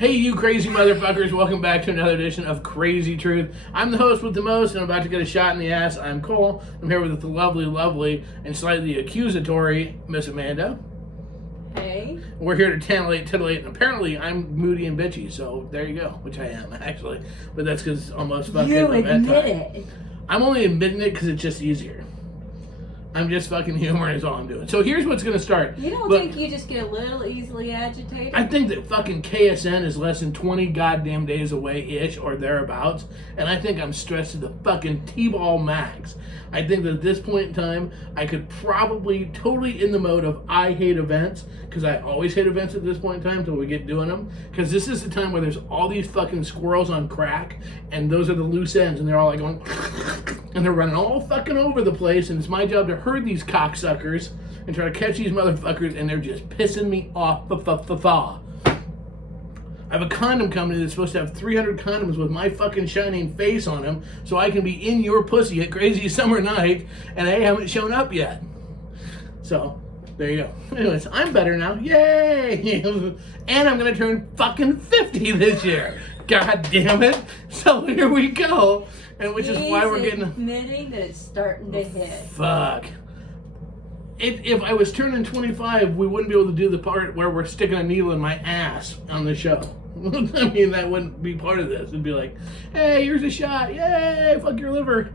Hey, you crazy motherfuckers, welcome back to another edition of Krazy Truth. I'm the host with the most, and I'm about to get a shot in the ass. I'm Cole. I'm here with the lovely, and slightly accusatory Miss Amanda. Hey. We're here to titillate, and apparently I'm moody and bitchy, so there you go, which I am, actually. But that's because it's almost fucking event time. It. I'm only admitting it because it's just easier. I'm just fucking humoring is all I'm doing. So here's what's going to start. You don't think you just get a little easily agitated? I think that fucking KSN is less than 20 goddamn days away-ish or thereabouts. And I think I'm stressed to the fucking T-ball max. I think that at this point in time, I could probably totally in the mode of I hate events. Because I always hate events at this point in time until we get doing them. Because this is the time where there's all these fucking squirrels on crack. And those are the loose ends. And they're all like going... and they're running all fucking over the place. And it's my job to herd these cocksuckers and try to catch these motherfuckers, and they're just pissing me off. I have a condom company that's supposed to have 300 condoms with my fucking shining face on them so I can be in your pussy at crazy summer night, and they haven't shown up yet. So, there you go. Anyways, I'm better now. Yay! And I'm going to turn fucking 50 this year. God damn it. So here we go. And which is why we're getting... admitting that it's starting to hit. Fuck. If I was turning 25, we wouldn't be able to do the part where we're sticking a needle in my ass on the show. I mean, that wouldn't be part of this. It'd be like, hey, here's a shot. Yay, fuck your liver.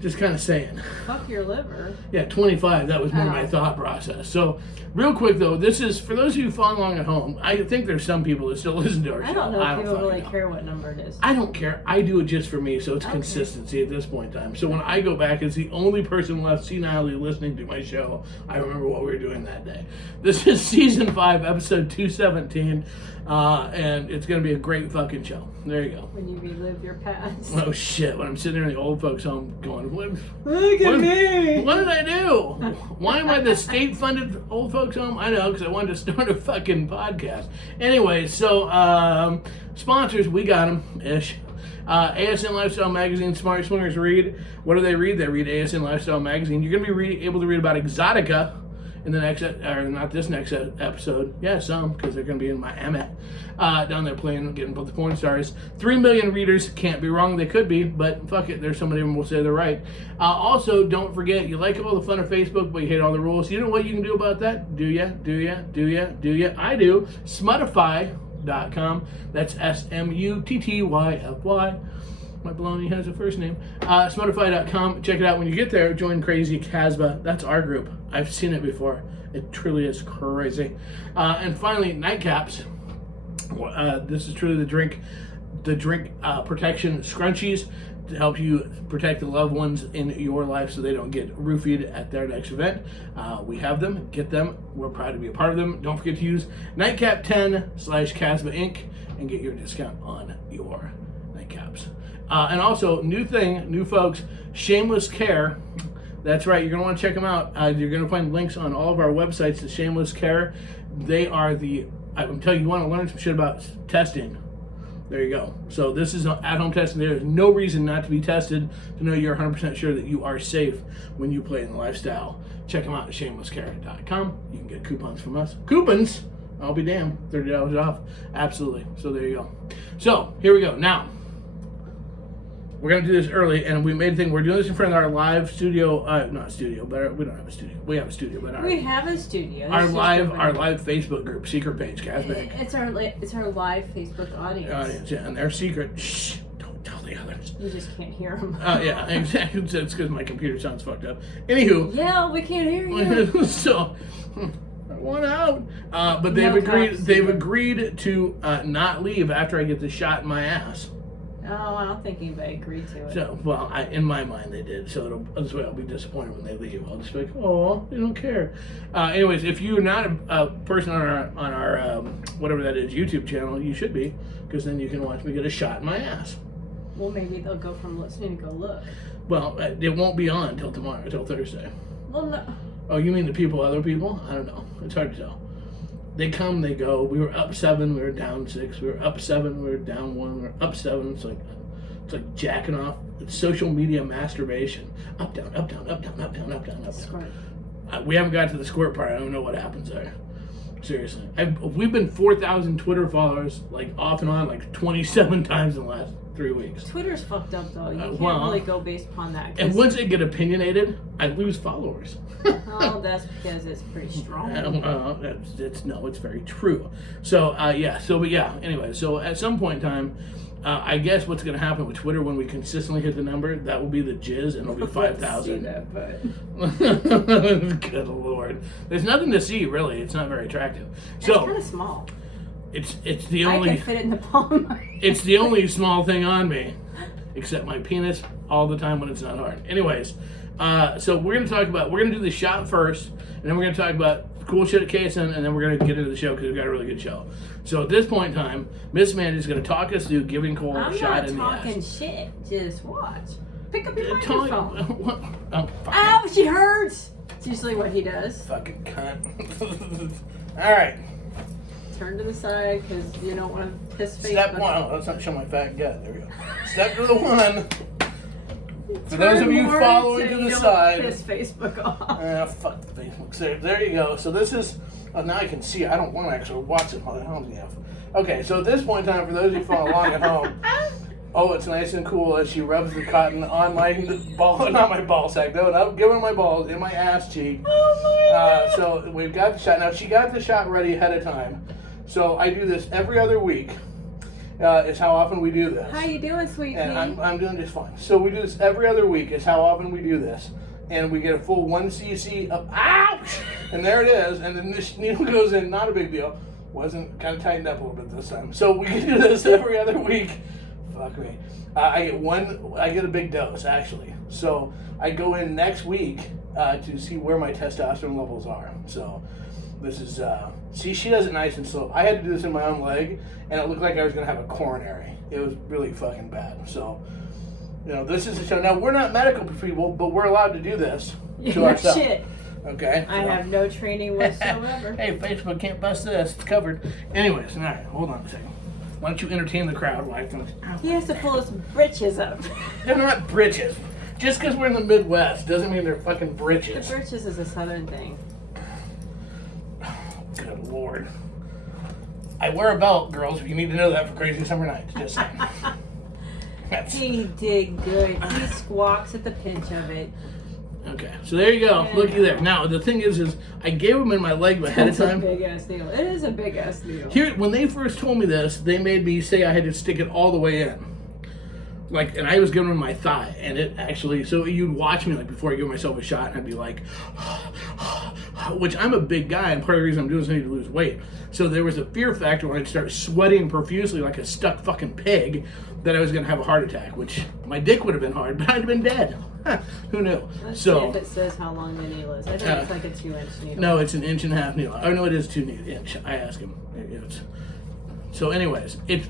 Just kind of saying. Fuck your liver? Yeah, 25. That was more my thought process. So, real quick, though, this is, for those of you following along at home, I think there's some people that still listen to our show. I don't know if people really care what number it is. I don't care. I do it just for me, so it's consistency at this point in time. So when I go back as the only person left senilely listening to my show, I remember what we were doing that day. This is Season 5, Episode 217, and it's going to be a great fucking show. There you go. When you relive your past. Oh, shit. When I'm sitting there in the old folks' home going, Look at me! What did I do? Why am I the state-funded old folks' home? I know, because I wanted to start a fucking podcast. Anyway, so, sponsors, we got them-ish. ASN Lifestyle Magazine, Smart Swingers read. What do they read? They read ASN Lifestyle Magazine. You're going to be able to read about Exotica in the next, or not this next episode. Yeah, some, because they're going to be in Miami. Down there playing, getting both the porn stars. 3 million readers, can't be wrong, they could be, but fuck it, there's somebody who will say they're right. Also, don't forget, you like all the fun of Facebook, but you hate all the rules. You know what you can do about that? Do ya? I do. Smuttify.com. That's SMUTTYFY. My baloney has a first name. Smuttify.com. Check it out when you get there. Join Crazy Casbah. That's our group. I've seen it before. It truly is crazy. And finally, nightcaps. This is truly the drink protection scrunchies to help you protect the loved ones in your life so they don't get roofied at their next event. We have them. Get them. We're proud to be a part of them. Don't forget to use nightcap10/Casbah Inc. and get your discount on your nightcaps. And also, new folks, Shameless Care. That's right, you're going to want to check them out. You're going to find links on all of our websites to Shameless Care. They are I'm telling you, want to learn some shit about testing. There you go. So this is at-home testing. There is no reason not to be tested to know you're 100% sure that you are safe when you play in the lifestyle. Check them out at shamelesscare.com. You can get coupons from us. Coupons? I'll be damned. $30 off. Absolutely. So there you go. So here we go. Now, we're going to do this early, and we made a thing. We're doing this in front of our live studio. Not studio, but we don't have a studio. We have a studio, but we have a studio. Our live Facebook group, secret page, Casbah. It's our live Facebook audience. Yeah, and they're secret. Shh, don't tell the others. You just can't hear them. Yeah, exactly. It's because my computer sounds fucked up. Anywho. Yeah, we can't hear you. So, I want out. But they've agreed to not leave after I get the shot in my ass. Oh, I don't think anybody agreed to it. So, well, in my mind they did. So this way I'll be disappointed when they leave. I'll just be like, oh, they don't care. Anyways, if you're not a person on our whatever that is, YouTube channel, you should be, because then you can watch me get a shot in my ass. Well, maybe they'll go from listening to go look. Well, it won't be on until tomorrow, until Thursday. Well, no. Oh, you mean the other people? I don't know. It's hard to tell. They come, they go. We were up 7, we were down 6. We were up 7, we were down 1. We were up 7. It's like jacking off. It's social media masturbation. Up, down, up, down, up, down, up, down, up, down, up, down. We haven't got to the squirt part. I don't know what happens there. Seriously. We've been 4,000 Twitter followers, like off and on, like 27 times in the last 3 weeks. Twitter's fucked up though. You can't well, really go based upon that. And once I get opinionated, I lose followers. Oh, that's because it's pretty strong. It's very true. So, anyway, so at some point in time, I guess what's going to happen with Twitter when we consistently hit the number, that will be the jizz, and it'll be 5,000. Good Lord. There's nothing to see, really. It's not very attractive. So, it's kind of small. It's the only... I can fit it in the palm of my hand. It's the only small thing on me, except my penis all the time when it's not hard. Anyways, so we're going to do the shot first, and then we're going to talk about cool shit at KSN, and then we're going to get into the show because we've got a really good show. So at this point in time, Miss Mandy's going to talk us through giving Cole a shot in the ass. I'm not talking shit. Just watch. Pick up your microphone. Ow, she hurts. It's usually what he does. Fucking cunt. All right. Turn to the side because you don't want to piss face. Step one. Oh, let's not show my fat gut. There we go. Step to the one. For those of you following to the side. Piss Facebook off. Fuck the Facebook. So there you go. So this is. Oh, now I can see. I don't want to actually watch it. Okay, so at this point in time, for those of you following along at home, oh, it's nice and cool as she rubs the cotton on my ball, not my ball sack, no, not giving my balls in my ass cheek. Oh so we've got the shot. Now she got the shot ready ahead of time. So I do this every other week. Is how often we do this. How you doing, sweet pea? And I'm doing just fine. So we do this every other week. Is how often we do this. And we get a full 1 cc of ouch, and there it is. And then this needle goes in, not a big deal. Wasn't kind of tightened up a little bit this time. So we do this every other week. Fuck me. I get a big dose actually. So I go in next week to see where my testosterone levels are. So this is see, she does it nice and slow. I had to do this in my own leg, and it looked like I was gonna have a coronary. It was really fucking bad. So. You know, this is a show. Now, we're not medical people, but we're allowed to do this to ourselves. Shit. Okay? I have no training whatsoever. Hey, Facebook can't bust this. It's covered. Anyways, all right, hold on a second. Why don't you entertain the crowd while I finish? He has to pull his britches up. They're not britches. Just because we're in the Midwest doesn't mean they're fucking britches. The britches is a southern thing. Good Lord. I wear a belt, girls, if you need to know that for crazy summer nights. Just saying. He did good. He squawks at the pinch of it. Okay, so there you go. Looky there. Now the thing is I gave him in my leg ahead of time. It's a big ass needle. It is a big ass needle. Here, when they first told me this, they made me say I had to stick it all the way in. Like, and I was giving him my thigh, and it actually. So you'd watch me like before I give myself a shot, and I'd be like, which I'm a big guy, and part of the reason I'm doing this is I need to lose weight. So there was a fear factor when I'd start sweating profusely like a stuck fucking pig that I was going to have a heart attack, which my dick would have been hard, but I'd have been dead. Who knew? Let's see if it says how long the needle is. I think it's like a 2-inch needle. No, it's an 1.5 needle. Oh, no, it is 2 inch. I asked him. So anyways, it's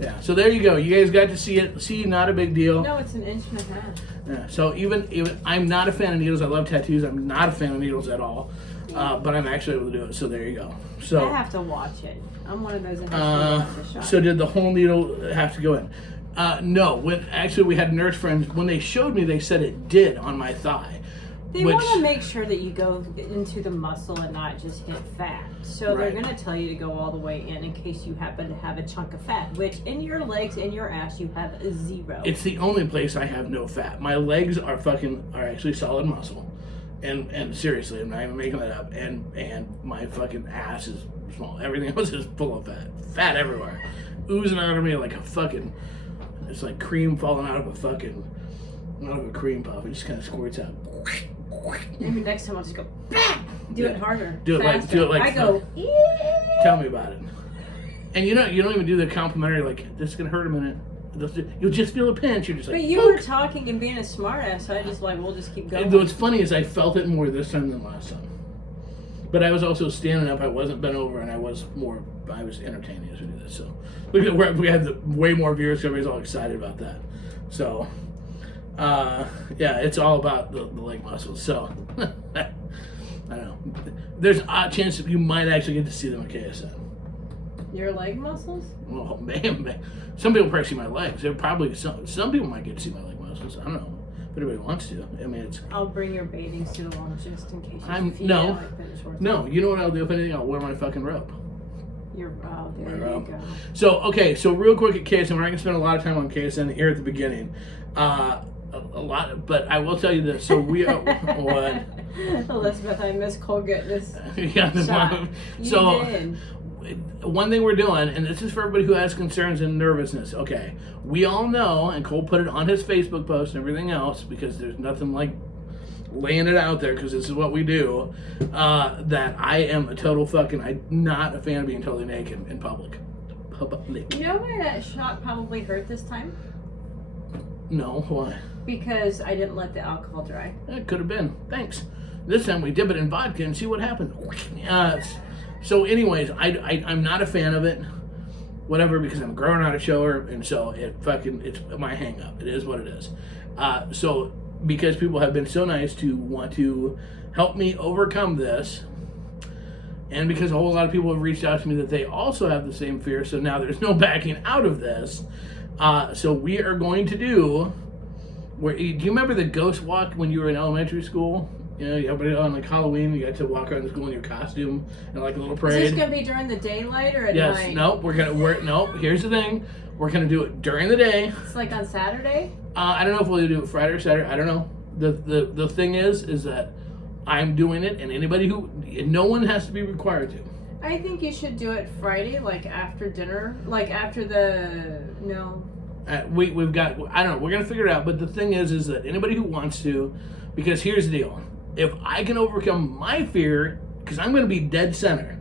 yeah. So there you go. You guys got to see it. See, not a big deal. No, it's 1.5 inches. Yeah. So even I'm not a fan of needles. I love tattoos. I'm not a fan of needles at all. But I'm actually able to do it. So there you go. So I have to watch it. I'm one of those that has to watch the shot. So did the whole needle have to go in? No. When actually we had nurse friends. When they showed me, they said it did on my thigh. They want to make sure that you go into the muscle and not just hit fat. So they're going to tell you to go all the way in case you happen to have a chunk of fat, which in your legs, in your ass, you have 0. It's the only place I have no fat. My legs are actually solid muscle. And seriously, I'm not even making that up. And my fucking ass is small. Everything else is full of fat. Fat everywhere. Oozing out of me like a fucking, it's like cream falling out of a cream puff. It just kind of squirts out. Maybe next time I'll just go, bam! Do it harder. Do it like I go, tell me about it. And you don't even do the complimentary, like, this is going to hurt a minute. You'll just feel a pinch. You're just like, but you were talking and being a smart ass, so I just like, we'll just keep going. What's funny is I felt it more this time than last time. But I was also standing up. I wasn't bent over, and I was entertaining as we did this. So look at we had way more viewers. Everybody's all excited about that. So yeah, it's all about the leg muscles. So I don't know. There's an odd chance that you might actually get to see them at KSN. Your leg muscles? Oh man. Some people probably see my legs. There probably some people might get to see my leg muscles. I don't know. If anybody wants to, I mean, it's. I'll bring your bathing suit along just in case. No. You know what I'll do? If anything, I'll wear my fucking robe. There you go. So real quick at KSN, we're not gonna spend a lot of time on KSN here at the beginning. A lot, but I will tell you this. So we are what? Elizabeth, I miss Colgate this Yeah, shot. You did. One thing we're doing, and this is for everybody who has concerns and nervousness. Okay, we all know, and Cole put it on his Facebook post and everything else, because there's nothing like laying it out there, because this is what we do. That I am a total fucking. I'm not a fan of being totally naked in public. You know why that shot probably hurt this time? No, why? Because I didn't let the alcohol dry. It could have been. Thanks. This time we dip it in vodka and see what happens. So anyways, I'm not a fan of it. Whatever, because I'm growing out a shower, and so it's my hang up. It is what it is. So because people have been so nice to want to help me overcome this, and because a whole lot of people have reached out to me that they also have the same fear, so now there's no backing out of this. So we are going to do. Do you remember the ghost walk when you were in elementary school? You know, everybody on like Halloween, you got to walk around the school in your costume and like a little parade. Is this gonna be during the daylight or at night? Yes. Nope. Nope. Here's the thing. We're gonna do it during the day. It's like on Saturday. I don't know if we'll do it Friday or Saturday. I don't know. The thing is that I'm doing it, and no one has to be required to. I think you should do it Friday, like after dinner, like after the we've got. I don't know. We're gonna figure it out. But the thing is that anybody who wants to, because here's the deal. If I can overcome my fear, because I'm going to be dead center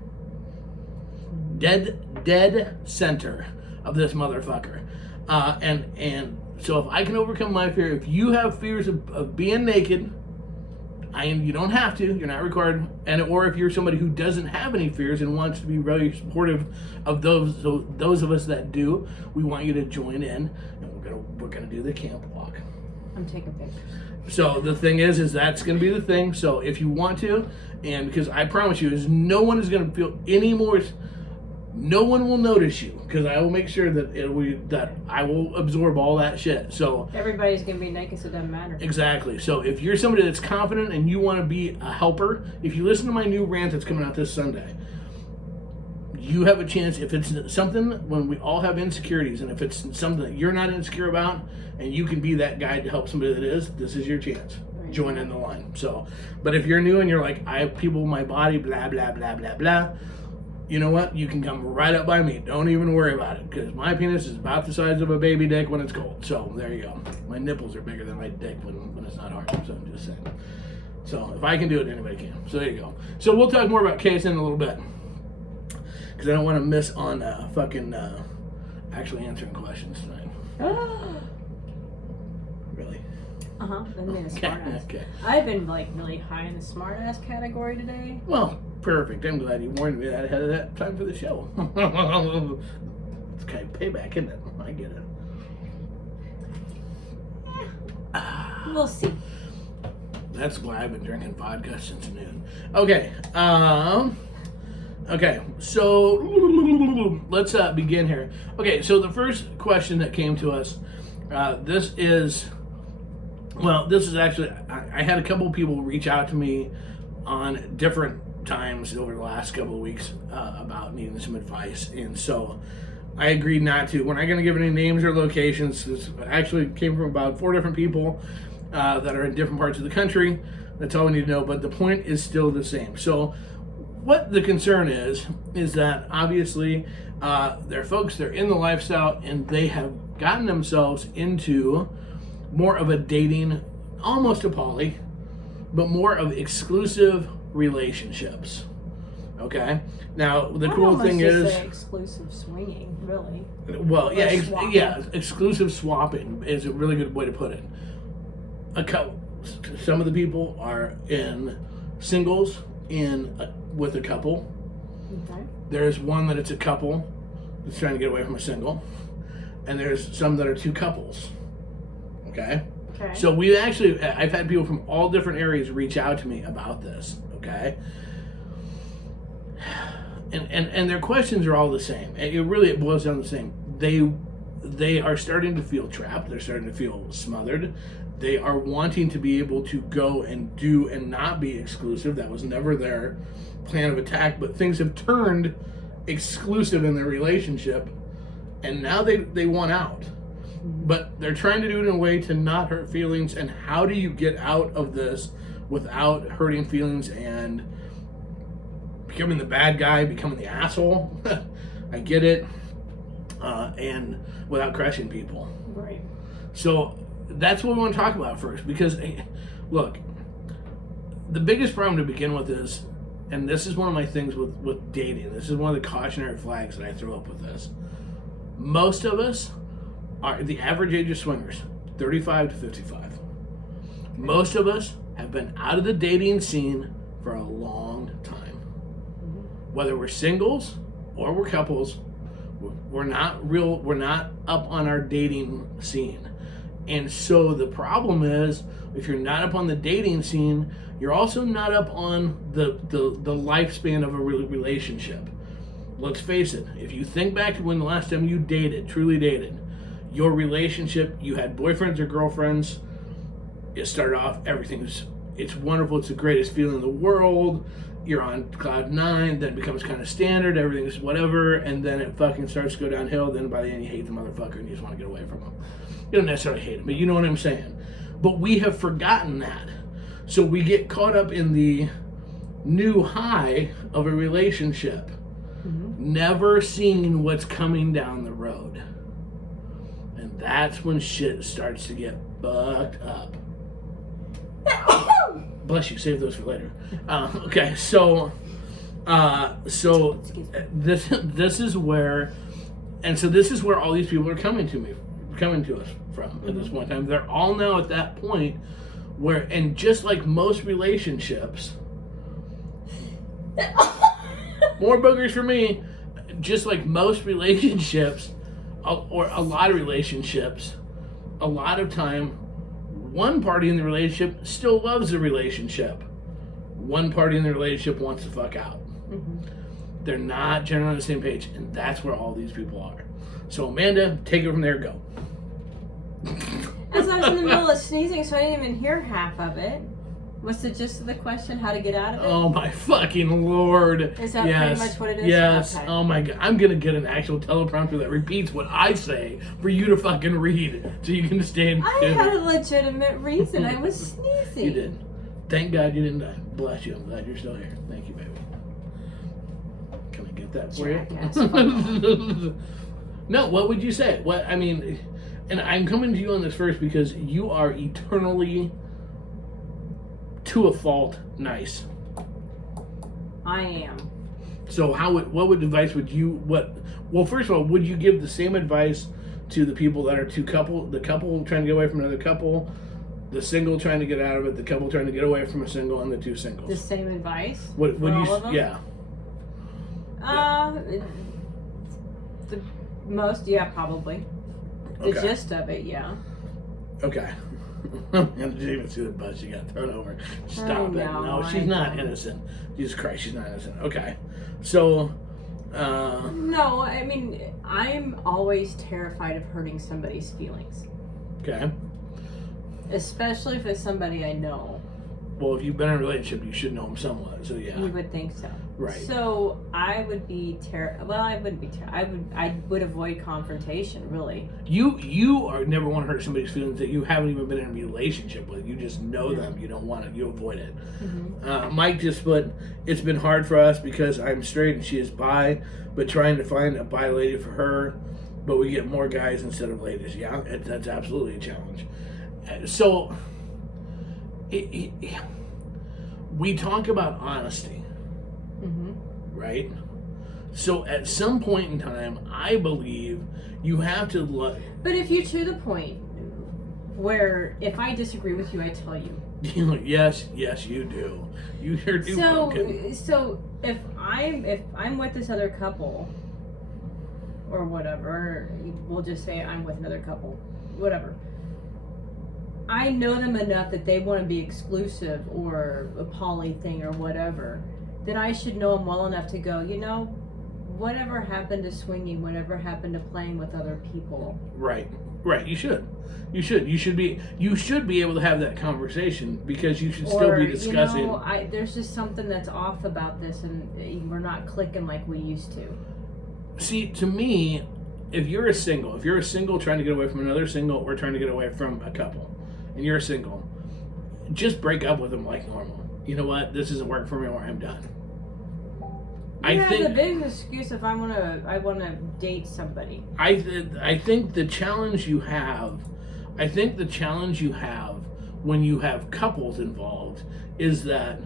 of this motherfucker, and so if I can overcome my fear, if you have fears of being naked, you don't have to, you're not required, or if you're somebody who doesn't have any fears and wants to be really supportive of those of us that do, we want you to join in, and we're gonna do the camp walk. I'm taking pictures. So the thing is that's going to be the thing. So if you want to, and because I promise you, no one is going to feel any more. No one will notice you, because I will make sure that I will absorb all that shit. So everybody's going to be naked, so it doesn't matter. Exactly. So if you're somebody that's confident and you want to be a helper, if you listen to my new rant that's coming out this Sunday, you have a chance. If it's something, when we all have insecurities, and if it's something that you're not insecure about, and you can be that guide to help somebody that is, this is your chance. Right. Join in the line. So, but if you're new and you're like, I have people in my body, blah, blah, blah, blah, blah, you know what? You can come right up by me. Don't even worry about it, because my penis is about the size of a baby dick when it's cold. So there you go. My nipples are bigger than my dick when it's not hard. So I'm just saying. So if I can do it, anybody can. So there you go. So we'll talk more about KSN in a little bit, because I don't want to miss on actually answering questions tonight. Really? Been being a smartass. Okay. I've been like really high in the smartass category today. Well, perfect. I'm glad you warned me that ahead of that time for the show. It's kind of payback, isn't it? I get it. We'll see. That's why I've been drinking vodka since noon. Okay. Okay, so let's begin here. Okay, so the first question that came to us, this is actually, I had a couple of people reach out to me on different times over the last couple of weeks about needing some advice, and so I agreed not to. We're not going to give any names or locations. This actually came from about 4 different people that are in different parts of the country. That's all we need to know, but the point is still the same. So what the concern is that obviously they're folks, they're in the lifestyle, and they have gotten themselves into more of a dating, almost a poly, but more of exclusive relationships. Okay? Now, the cool thing is, say exclusive swinging, really. Well, yeah, exclusive swapping is a really good way to put it. Some of the people are in singles with a couple. Okay. There's one that it's a couple that's trying to get away from a single, and there's some that are 2 couples. Okay. So I've had people from all different areas reach out to me about this. Okay. And their questions are all the same. It boils down to the same. They are starting to feel trapped. They're starting to feel smothered. They are wanting to be able to go and do and not be exclusive. That was never their plan of attack, but things have turned exclusive in their relationship, and now they want out. But they're trying to do it in a way to not hurt feelings. And how do you get out of this without hurting feelings and becoming the bad guy, becoming the asshole? I get it. And without crushing people. Right. So that's what we want to talk about first, because look, the biggest problem to begin with is, and this is one of my things with dating, this is one of the cautionary flags that I throw up with this. Most of us are, the average age of swingers, 35 to 55. Most of us have been out of the dating scene for a long time. Whether we're singles or we're couples, we're not up on our dating scene. And so the problem is, if you're not up on the dating scene, you're also not up on the lifespan of a relationship. Let's face it, if you think back to when the last time you dated, truly dated, your relationship, you had boyfriends or girlfriends, it started off, it's wonderful, it's the greatest feeling in the world, you're on cloud 9, then it becomes kind of standard, everything's whatever, and then it fucking starts to go downhill, then by the end you hate the motherfucker and you just want to get away from him. You don't necessarily hate him, but you know what I'm saying. But we have forgotten that. So we get caught up in the new high of a relationship, never seeing what's coming down the road. And that's when shit starts to get fucked up. Bless you, save those for later. Okay, so this is where, and so this is where all these people are coming to us from at this point in time. They're all now at that point where, and just like most relationships, more boogers for me, just like most relationships, or a lot of relationships, a lot of time, one party in the relationship still loves the relationship. One party in the relationship wants to fuck out. They're not generally on the same page, and that's where all these people are. So Amanda, take it from there, go. As I was in the middle of sneezing, so I didn't even hear half of it. What's the gist of the question? How to get out of it? Oh my fucking Lord. Is that pretty much what it is? Yes. Okay. Oh my God. I'm going to get an actual teleprompter that repeats what I say for you to fucking read so you can stand. I had a legitimate reason. I was sneezing. You did. Thank God you didn't die. Bless you. I'm glad you're still here. Thank you, baby. Can I get that for you? No, what would you say? What, I mean, and I'm coming to you on this first because you are eternally, to a fault, nice. I am. So what advice would you, well, first of all, would you give the same advice to the people that are the couple trying to get away from another couple, the single trying to get out of it, the couple trying to get away from a single, and the two singles? The same advice? What would you, of them? yeah. The most, yeah, probably. The gist of it, yeah. Okay. I didn't even see the bus she got thrown over. Stop it. No, she's not innocent. Jesus Christ, she's not innocent. Okay. So, no, I mean, I'm always terrified of hurting somebody's feelings. Okay. Especially if it's somebody I know. Well, if you've been in a relationship, you should know them somewhat, so yeah. You would think so. Right. So I would be I wouldn't be I would avoid confrontation, really. You are never want to hurt somebody's feelings that you haven't even been in a relationship with. You just know them. You don't want it. You avoid it. Mike just put, it's been hard for us because I'm straight and she is bi, but trying to find a bi lady for her, but we get more guys instead of ladies. Yeah, that's absolutely a challenge. So we talk about honesty. Right? So at some point in time, I believe you have to But if you're to the point where if I disagree with you, I tell you. Yes, you do. You sure do. So if I'm with this other couple or whatever, we'll just say I'm with another couple, whatever. I know them enough that they want to be exclusive or a poly thing or whatever, that I should know them well enough to go, whatever happened to swinging, whatever happened to playing with other people. Right. Right, you should. You should be able to have that conversation because you should still be discussing. There's just something that's off about this, and we're not clicking like we used to. See, to me, if you're a single trying to get away from another single or trying to get away from a couple, and you're a single, just break up with them like normal. You know what? This isn't working for me, or I'm done. I think the biggest excuse if I wanna date somebody. I think the challenge you have when you have couples involved is that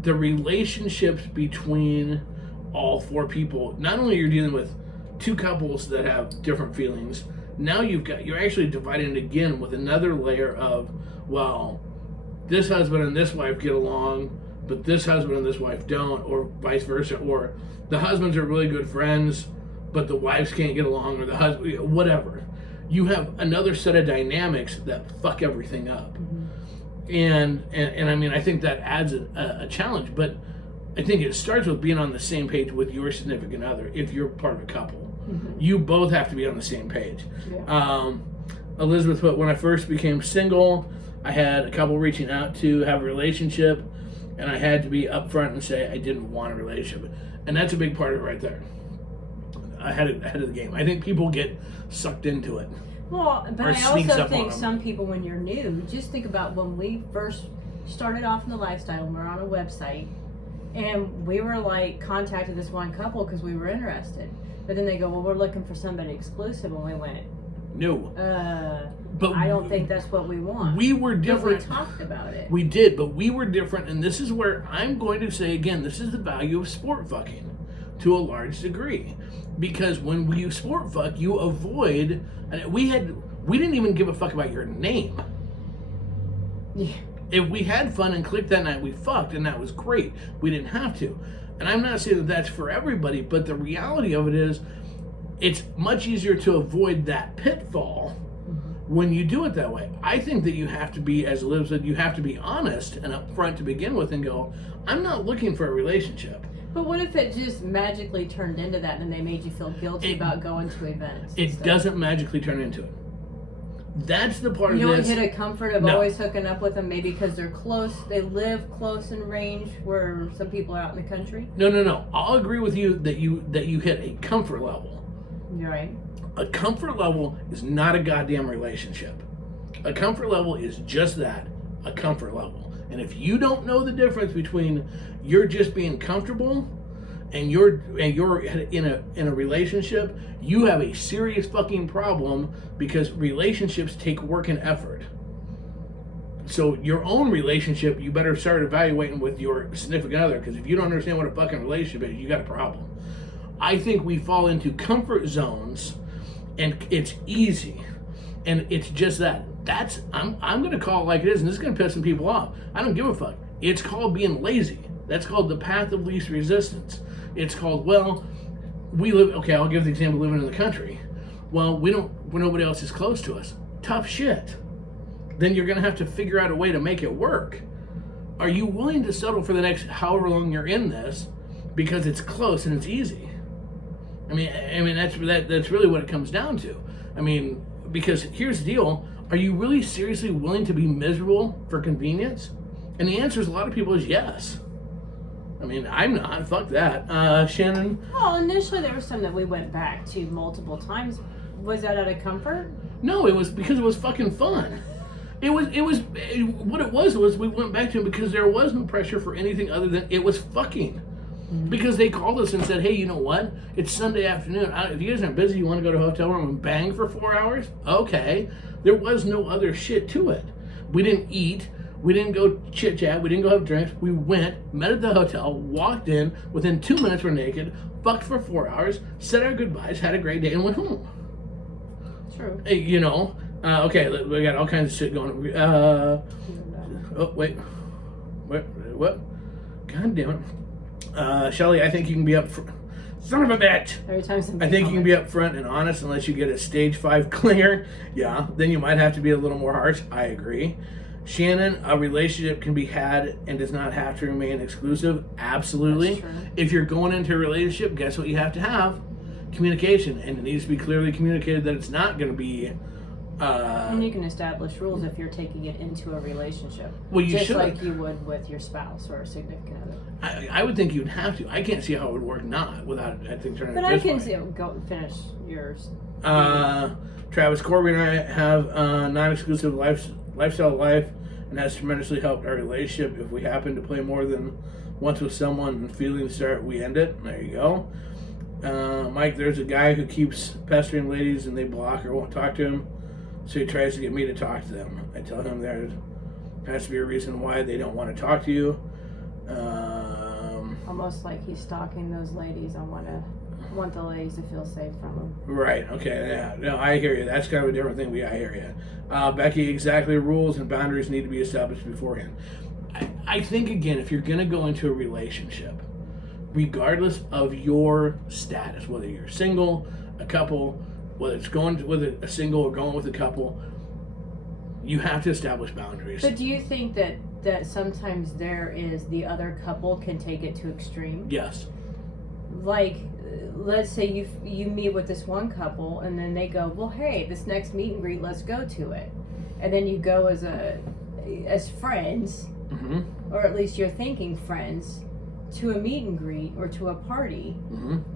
the relationships between all four people, not only you're dealing with two couples that have different feelings, now you're actually dividing it again with another layer of, well, this husband and this wife get along, but this husband and this wife don't, or vice versa, or the husbands are really good friends, but the wives can't get along, or the husband, whatever. You have another set of dynamics that fuck everything up. Mm-hmm. And I mean, I think that adds a challenge, but I think it starts with being on the same page with your significant other. If you're part of a couple, mm-hmm. you both have to be on the same page. Yeah. Elizabeth put, when I first became single, I had a couple reaching out to have a relationship, and I had to be upfront and say I didn't want a relationship. And that's a big part of it right there. Ahead of the game. I think people get sucked into it. Well, but I also think some people, when you're new, just think about when we first started off in the lifestyle, and we're on a website, and we were like contacted this one couple because we were interested. But then they go, well, we're looking for somebody exclusive, and we went, no. But I don't think that's what we want. We were different. But we talked about it. We did, but we were different, and this is where I'm going to say again, this is the value of sport fucking to a large degree. Because when you sport fuck, you avoid, and we didn't even give a fuck about your name. Yeah. If we had fun and clicked that night, we fucked, and that was great. We didn't have to. And I'm not saying that that's for everybody, but the reality of it is, it's much easier to avoid that pitfall when you do it that way. I think that you have to be, as Liv said, you have to be honest and upfront to begin with and go, I'm not looking for a relationship. But what if it just magically turned into that and they made you feel guilty about going to events? It doesn't magically turn into it. That's the part of this. You don't hit a comfort of always hooking up with them, maybe because they're close, they live close in range where some people are out in the country? No. I'll agree with you that you hit a comfort level. You're right. A comfort level is not a goddamn relationship. A comfort level is just that, a comfort level. And if you don't know the difference between you're just being comfortable and you're in a relationship, you have a serious fucking problem, because relationships take work and effort. So your own relationship, you better start evaluating with your significant other, because if you don't understand what a fucking relationship is, you got a problem. I think we fall into comfort zones, and it's easy, and it's just that. I'm going to call it like it is, and this is going to piss some people off. I don't give a fuck. It's called being lazy. That's called the path of least resistance. It's called, well, I'll give the example of living in the country. Well, when nobody else is close to us. Tough shit. Then you're going to have to figure out a way to make it work. Are you willing to settle for the next however long you're in this because it's close and it's easy? I mean that's really what it comes down to. I mean, because here's the deal. Are you really seriously willing to be miserable for convenience? And the answer is, a lot of people is yes. I mean, I'm not. Fuck that. Shannon? Well, initially there was some that we went back to multiple times. Was that out of comfort? No, it was because it was fucking fun. What it was we went back to it because there was no pressure for anything other than it was fucking. Mm-hmm. Because they called us and said, hey, you know what? It's Sunday afternoon. If you guys aren't busy, you want to go to a hotel room and bang for 4 hours? Okay. There was no other shit to it. We didn't eat. We didn't go chit-chat. We didn't go have drinks. We went, met at the hotel, walked in. Within 2 minutes, we're naked, fucked for 4 hours, said our goodbyes, had a great day, and went home. True. You know? Okay, we got all kinds of shit going. Oh, wait. What? God damn it. Shelly, I think you can be up for... Son of a bitch! Every time I think you can be upfront and honest unless you get a stage 5 clinger. Yeah, then you might have to be a little more harsh. I agree. Shannon, a relationship can be had and does not have to remain exclusive. Absolutely. If you're going into a relationship, guess what you have to have? communication, and it needs to be clearly communicated that it's not going to be. And you can establish rules if you're taking it into a relationship. Well, you just should. like you would with your spouse or a significant other. I would think you'd have to. I can't see how it would work not without, I think, turning But it I this can way. see, go finish yours. Travis Corby and I have a non-exclusive lifestyle life, and has tremendously helped our relationship. If we happen to play more than once with someone and feelings start, we end it. There you go. Mike, there's a guy who keeps pestering ladies and they block or won't talk to him, so he tries to get me to talk to them. I tell him there has to be a reason why they don't want to talk to you. Almost like he's stalking those ladies. I want the ladies to feel safe from him. Right, okay, yeah. No, I hear you. That's kind of a different thing, but I hear you. Becky, exactly, rules and boundaries need to be established beforehand. I think, again, if you're going to go into a relationship, regardless of your status, whether you're single, a couple, whether it's going with a single or going with a couple, you have to establish boundaries. But do you think that sometimes the other couple can take it to extreme? Yes. Like, let's say you meet with this one couple and then they go, well, hey, this next meet and greet, let's go to it. And then you go as friends, or at least you're thinking friends, to a meet and greet or to a party.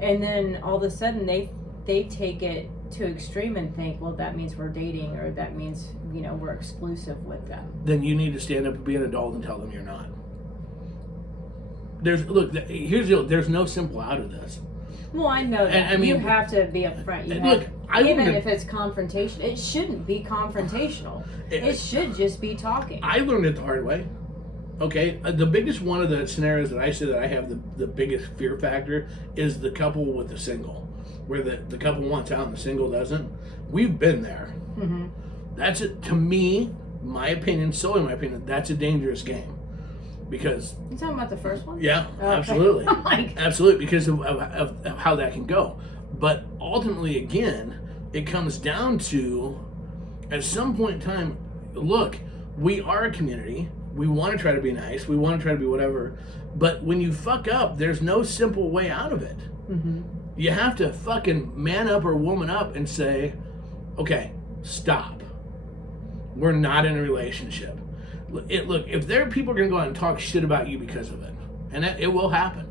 And then all of a sudden they take it to extreme and think, well, that means we're dating, or that means, we're exclusive with them. Then you need to stand up and be an adult and tell them you're not. Here's the deal. There's no simple out of this. Well, I know that. And, I mean, you have to be upfront. Even if it's confrontation, it shouldn't be confrontational. It should just be talking. I learned it the hard way. Okay, the biggest one of the scenarios that I say that I have the biggest fear factor is the couple with the single, where the couple wants out and the single doesn't. We've been there. That's it. To me, my opinion, solely my opinion, that's a dangerous game. Because you talking about the first one? Yeah, okay. Absolutely. Absolutely, because of how that can go. But ultimately, again, it comes down to, at some point in time, look, we are a community. We want to try to be nice. We want to try to be whatever. But when you fuck up, there's no simple way out of it. You have to fucking man up or woman up and say, okay, stop. We're not in a relationship. Look, if there are people going to go out and talk shit about you because of it, and it will happen,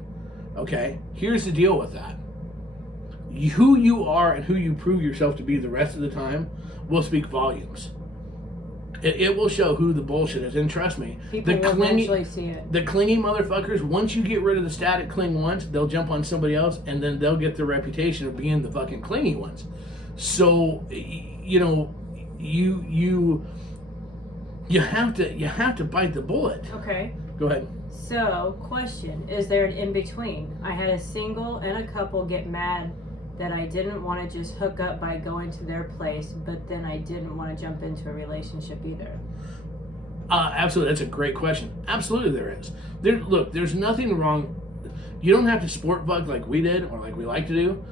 okay? Here's the deal with that. Who you are and who you prove yourself to be the rest of the time will speak volumes. It will show who the bullshit is, and trust me, people will eventually see it. The clingy motherfuckers, once you get rid of the static cling once, they'll jump on somebody else, and then they'll get the reputation of being the fucking clingy ones. So, you have to bite the bullet. Okay. Go ahead. So, question, is there an in-between? I had a single and a couple get mad that I didn't want to just hook up by going to their place, but then I didn't want to jump into a relationship either. Absolutely, that's a great question. Absolutely there is. There's nothing wrong. You don't have to sport bug like we did or like we like to do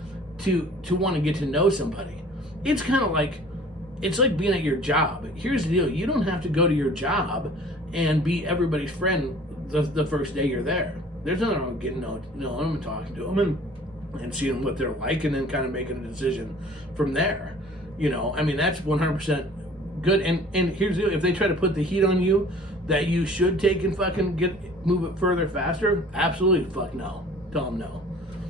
to want to get to know somebody. It's kind of like, it's like being at your job. Here's the deal. You don't have to go to your job and be everybody's friend the first day you're there. There's nothing wrong with getting to know them and talking to them and seeing what they're like and then kind of making a decision from there. That's 100% good. And here's the deal. If they try to put the heat on you that you should take and fucking move it further faster, absolutely fuck no. Tell them no.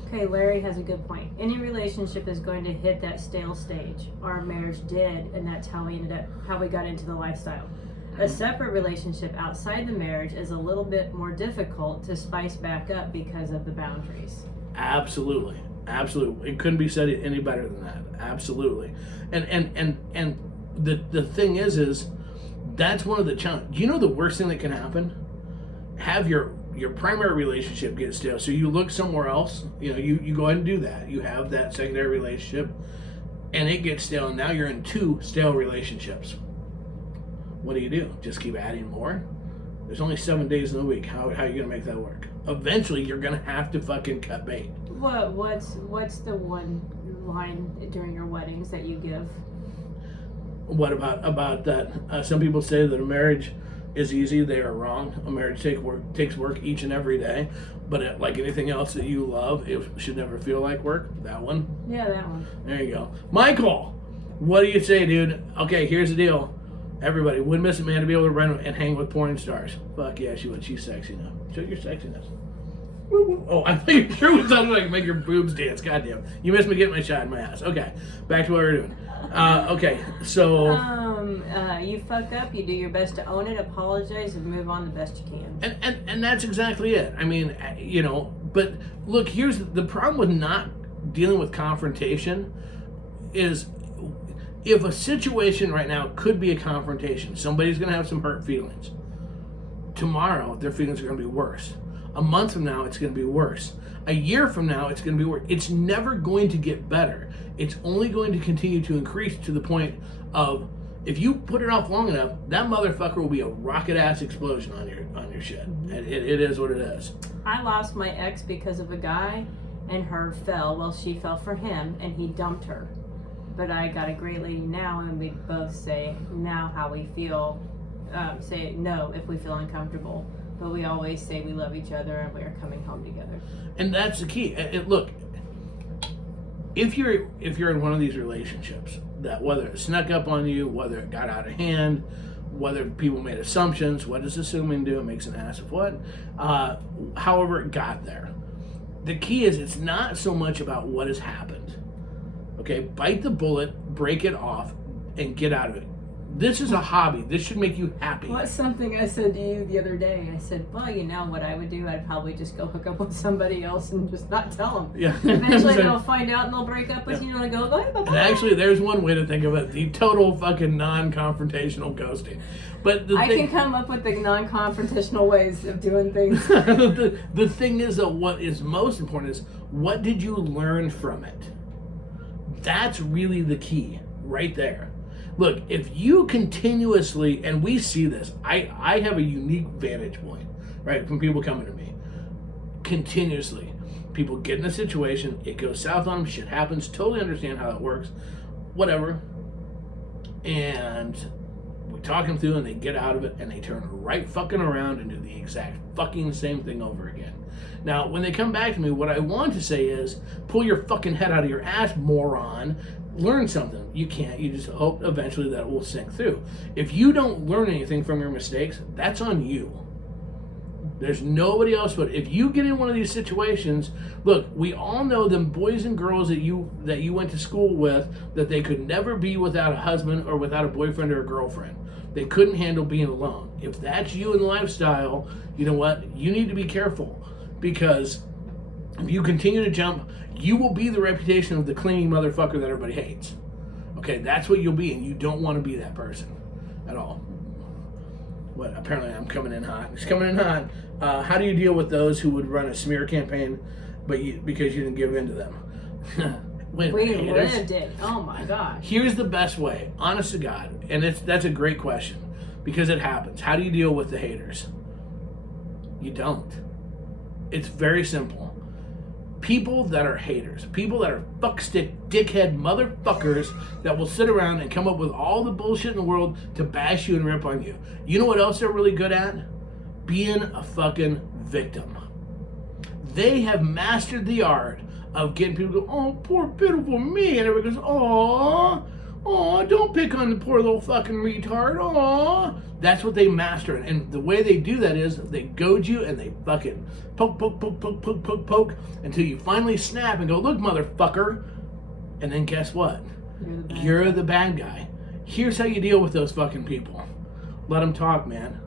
Okay, Larry has a good point. Any relationship is going to hit that stale stage. Our marriage did, and that's how we got into the lifestyle. A separate relationship outside the marriage is a little bit more difficult to spice back up because of the boundaries. Absolutely. It couldn't be said any better than that. Absolutely. And the thing is that's one of the challenges. You know the worst thing that can happen? Have your primary relationship get stale. So you look somewhere else, you go ahead and do that. You have that secondary relationship and it gets stale, and now you're in 2 stale relationships. What do? Just keep adding more? There's only 7 days in the week. How are you gonna make that work? Eventually you're gonna have to fucking cut bait. What's the one line during your weddings that you give? What about that? Some people say that a marriage is easy, they are wrong. A marriage takes work each and every day. But like anything else that you love, it should never feel like work. That one? Yeah, that one. There you go. Michael, what do you say, dude? Okay, here's the deal. Everybody, wouldn't miss a man to be able to run and hang with porn stars. Fuck yeah, she would. She's sexy now. Show your sexiness. Oh, I thought you sure was something like make your boobs dance. Goddamn. You missed me getting my shot in my ass. Okay, back to what we're doing. Okay, so... you fuck up, you do your best to own it, apologize, and move on the best you can. And that's exactly it. I mean, you know, but look, here's the problem with not dealing with confrontation is if a situation right now could be a confrontation, somebody's going to have some hurt feelings. Tomorrow, their feelings are going to be worse. A month from now, it's going to be worse. A year from now, it's going to be worse. It's never going to get better. It's only going to continue to increase to the point of, if you put it off long enough, that motherfucker will be a rocket-ass explosion on your shit. It is what it is. I lost my ex because of a guy, and her fell. Well, she fell for him, and he dumped her. But I got a great lady now, and we both say now how we feel. Say no if we feel uncomfortable. But we always say we love each other and we are coming home together. And that's the key. Look, if you're in one of these relationships that whether it snuck up on you, whether it got out of hand, whether people made assumptions, what does assuming do? It makes an ass of what? However it got there. The key is it's not so much about what has happened. Okay, bite the bullet, break it off, and get out of it. This is a hobby. This should make you happy. What's something I said to you the other day? I said, well, you know what I would do? I'd probably just go hook up with somebody else and just not tell them. Yeah. Eventually they'll find out and they'll break up with you and go, hey, bye-bye. And actually, there's one way to think of it. The total fucking non-confrontational ghosting. But I can come up with the non-confrontational ways of doing things. the thing is, though, what is most important is, what did you learn from it? That's really the key right there. Look, if you continuously, and we see this, I have a unique vantage point, right, from people coming to me. Continuously, people get in a situation, it goes south on them, shit happens, totally understand how it works, whatever, and we talk them through and they get out of it and they turn right fucking around and do the exact fucking same thing over again. Now, when they come back to me, what I want to say is, pull your fucking head out of your ass, moron. Learn something. You can't. You just hope eventually that it will sink through. If you don't learn anything from your mistakes, that's on you. There's nobody else but if you get in one of these situations, look, we all know them boys and girls that you went to school with, that they could never be without a husband or without a boyfriend or a girlfriend. They couldn't handle being alone. If that's you in the lifestyle, you know what? You need to be careful, because if you continue to jump, you will be the reputation of the clingy motherfucker that everybody hates. Okay, that's what you'll be, and you don't want to be that person at all. What? Apparently I'm coming in hot. It's coming in hot. How do you deal with those who would run a smear campaign, because you didn't give in to them? We lived it. Oh my gosh. Here's the best way, honest to God, and that's a great question, because it happens. How do you deal with the haters? You don't. It's very simple. People that are haters, people that are fuckstick, dickhead motherfuckers that will sit around and come up with all the bullshit in the world to bash you and rip on you. You know what else they're really good at? Being a fucking victim. They have mastered the art of getting people to go, oh, poor pitiful me, and everybody goes, oh, don't pick on the poor little fucking retard, oh. That's what they master, and the way they do that is they goad you and they fucking poke until you finally snap and go, look, motherfucker, and then guess what? You're the bad guy. Here's how you deal with those fucking people. Let them talk, man.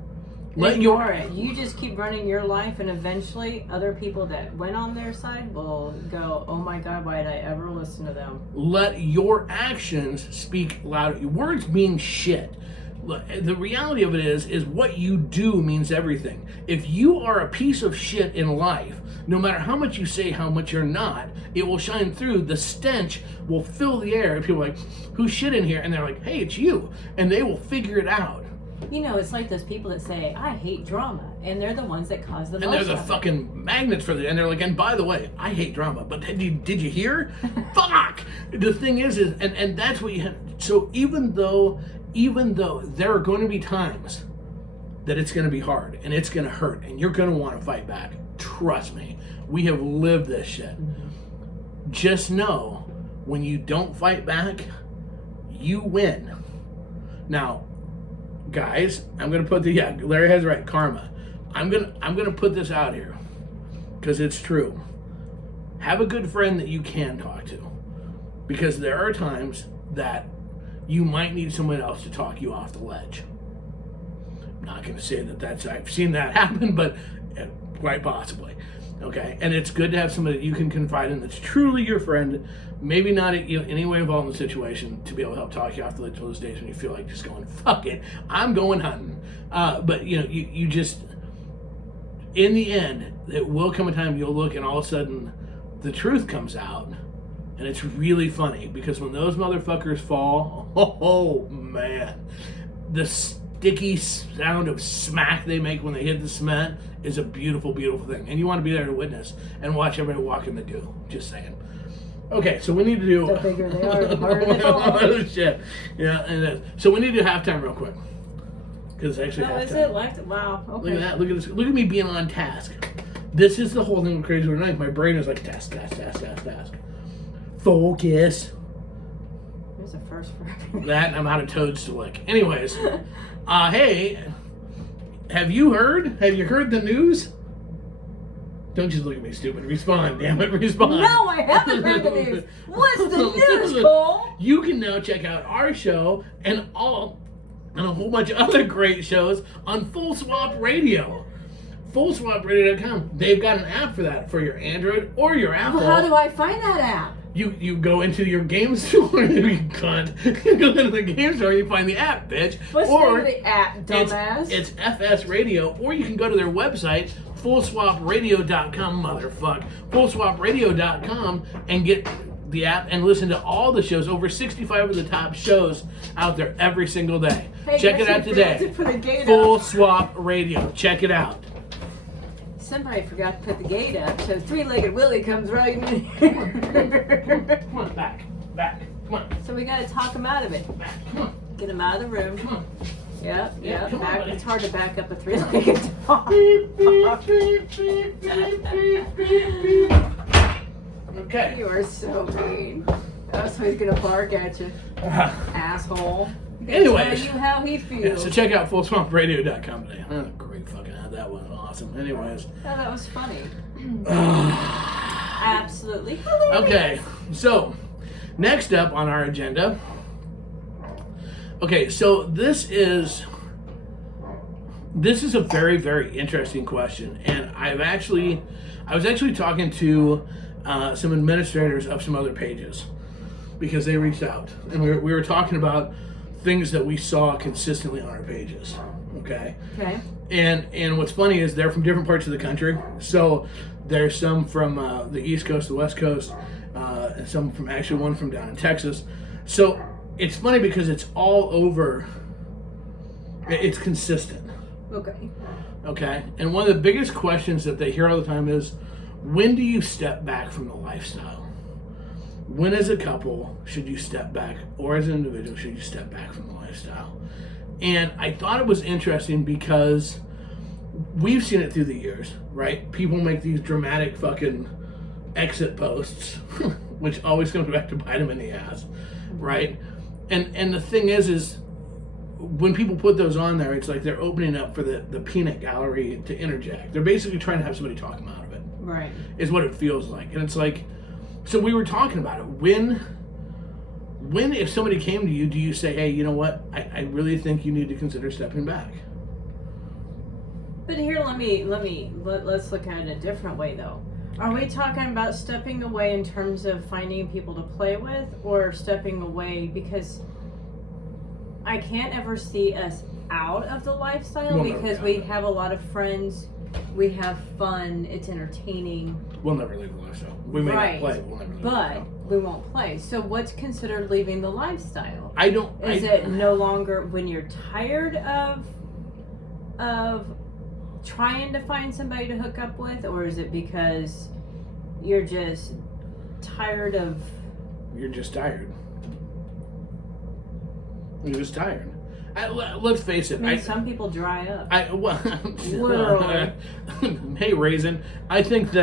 Ignore it. You just keep running your life, and eventually other people that went on their side will go, oh my God, why did I ever listen to them? Let your actions speak louder. Words mean shit. The reality of it is what you do means everything. If you are a piece of shit in life, no matter how much you say how much you're not, it will shine through. The stench will fill the air, and people are like, who's shit in here? And they're like, hey, it's you. And they will figure it out. You know, it's like those people that say, I hate drama, and they're the ones that cause the most. And they're the fucking magnets for it. And they're like, and by the way, I hate drama, but did you hear? Fuck! The thing is and that's what you have. So even though there are going to be times that it's going to be hard and it's going to hurt and you're going to want to fight back. Trust me, we have lived this shit. Just know, when you don't fight back, you win. Now, guys, I'm going to put Larry has it right, karma. I'm going to put this out here because it's true. Have a good friend that you can talk to, because there are times that you might need someone else to talk you off the ledge. I'm not going to say that I've seen that happen, but quite possibly. Okay, and it's good to have somebody that you can confide in that's truly your friend, maybe not in any way involved in the situation, to be able to help talk you off the ledge those days when you feel like just going, fuck it, I'm going hunting. But you just, in the end, it will come a time you'll look and all of a sudden the truth comes out, and it's really funny because when those motherfuckers fall, oh man, the sticky sound of smack they make when they hit the cement is a beautiful, beautiful thing. And you want to be there to witness and watch everybody walk in the dew. Just saying. Okay, so we need to do... The bigger they are, the harder they fall. Oh, shit. Yeah, and it is. So we need to do halftime real quick. Because it's actually halftime. Is it? Like, wow, okay. Look at that. Look at this. Look at me being on task. This is the whole thing with Crazy Truth Dealing. My brain is like, task. Focus. There's a first for everything. That, and I'm out of toads to lick. Anyways, hey, have you heard the news? Don't just look at me stupid. Respond, damn it, respond. No, I haven't heard the news. What's the news, Cole? You can now check out our show and a whole bunch of other great shows on Full Swap Radio. FullSwapRadio.com. They've got an app for that, for your Android or your Apple. Well, how do I find that app? You go into your game store, you cunt. You go into the game store, you find the app, bitch. What's the name of the app, dumbass? It's FS Radio, or you can go to their website, FullSwapRadio.com, motherfuck. FullSwapRadio.com, and get the app and listen to all the shows, over 65 of the top shows out there every single day. Hey, check it out today. Full Swap Radio. Check it out. Somebody forgot to put the gate up, so three-legged Willie comes right in. Come on, back, come on. So we got to talk him out of it. Back, come on. Get him out of the room. Come on. Yep. Come on, It's hard to back up a three-legged dog. Okay. You are so mean. Oh, so he's gonna bark at you, asshole. Anyways, tell you how he feels. Yeah, so check out FullSwapRadio.com today. Oh, great fucking ad. That was awesome. Anyways. Oh, that was funny. Absolutely hilarious. Okay, so next up on our agenda. Okay, so this is a very, very interesting question, and I was actually talking to some administrators of some other pages because they reached out, and we were talking about things that we saw consistently on our pages. Okay. And what's funny is they're from different parts of the country. So there's some from the East Coast, the West Coast, and some from one from down in Texas. So it's funny because it's all over. It's consistent. Okay. And one of the biggest questions that they hear all the time is, when do you step back from the lifestyle? When as a couple should you step back, or as an individual should you step back from the lifestyle? And I thought it was interesting because we've seen it through the years, right? People make these dramatic fucking exit posts, which always comes back to bite them in the ass, right? And the thing is when people put those on there, it's like they're opening up for the peanut gallery to interject. They're basically trying to have somebody talk them out of it. Right. Is what it feels like. And it's like, so we were talking about it. When if somebody came to you, do you say, hey, you know what? I really think you need to consider stepping back. But here, let's look at it a different way, though. Are we talking about stepping away in terms of finding people to play with, or stepping away because I can't ever see us out of the lifestyle because we have a lot of friends, we have fun, it's entertaining. We'll never leave the lifestyle. We may not play, but we'll never leave the lifestyle. We won't play. So what's considered leaving the lifestyle? Is it no longer when you're tired of trying to find somebody to hook up with, or is it because you're just tired of... You're just tired. You're just tired. let's face it. I mean, some people dry up. Literally. Hey, Raisin. I think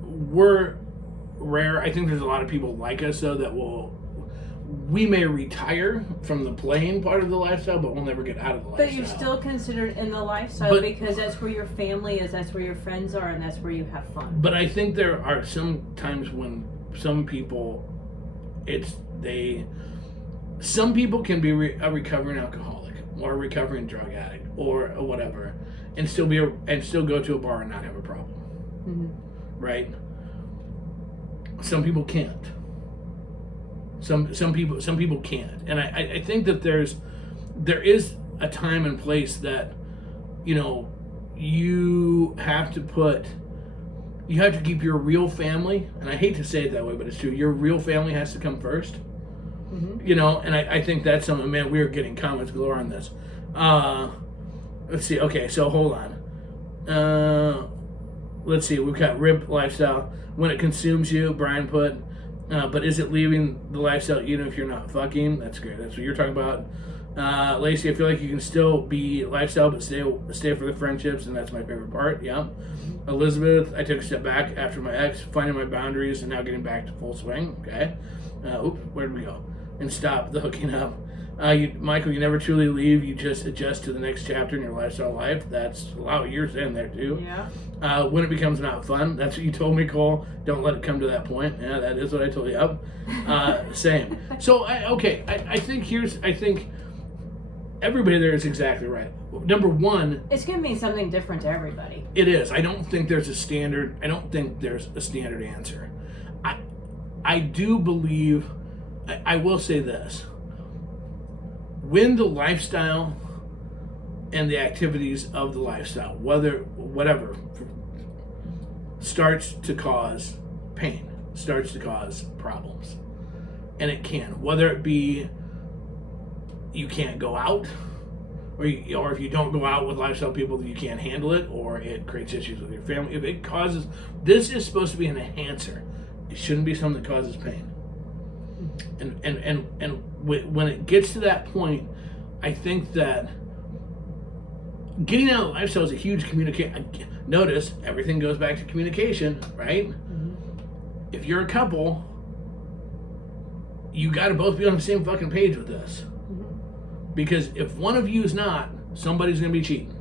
we're rare. I think there's a lot of people like us though that we may retire from the playing part of the lifestyle, but we'll never get out of the lifestyle. But you're still considered in the lifestyle because that's where your family is, that's where your friends are, and that's where you have fun. But I think there are some times when some people, some people can be a recovering alcoholic or a recovering drug addict or whatever, and still go to a bar and not have a problem, right? Some people can't. Some people can't, and I think that there is a time and place that, you know, you have to keep your real family, and I hate to say it that way, but it's true. Your real family has to come first. You know, and I think that's something. Man, we are getting comments galore on this. Let's see. Okay, so hold on. Let's see. We've got RIP lifestyle. When it consumes you, Brian put. But is it leaving the lifestyle even if you're not fucking? That's great. That's what you're talking about. Lacey, I feel like you can still be lifestyle, but stay for the friendships, and that's my favorite part. Yeah. Elizabeth, I took a step back after my ex, finding my boundaries, and now getting back to full swing. Okay. Where did we go? And stop the hooking up. Michael, you never truly leave. You just adjust to the next chapter in your lifestyle life. That's a lot of years in there too. Yeah. When it becomes not fun, that's what you told me, Cole. Don't let it come to that point. Yeah, that is what I told you. Yep. Same. So I think everybody there is exactly right. Number one, it's going to mean something different to everybody. It is. I don't think there's a standard answer. I do believe. I will say this. When the lifestyle and the activities of the lifestyle, whatever, starts to cause pain, starts to cause problems, and it can, whether it be you can't go out, or if you don't go out with lifestyle people, that you can't handle it, or it creates issues with your family. If it causes, this is supposed to be an enhancer. It shouldn't be something that causes pain. And when it gets to that point, I think that getting out of the lifestyle is a huge communication. Notice everything goes back to communication, right? If you're a couple, you got to both be on the same fucking page with this, because if one of you is not, somebody's going to be cheating.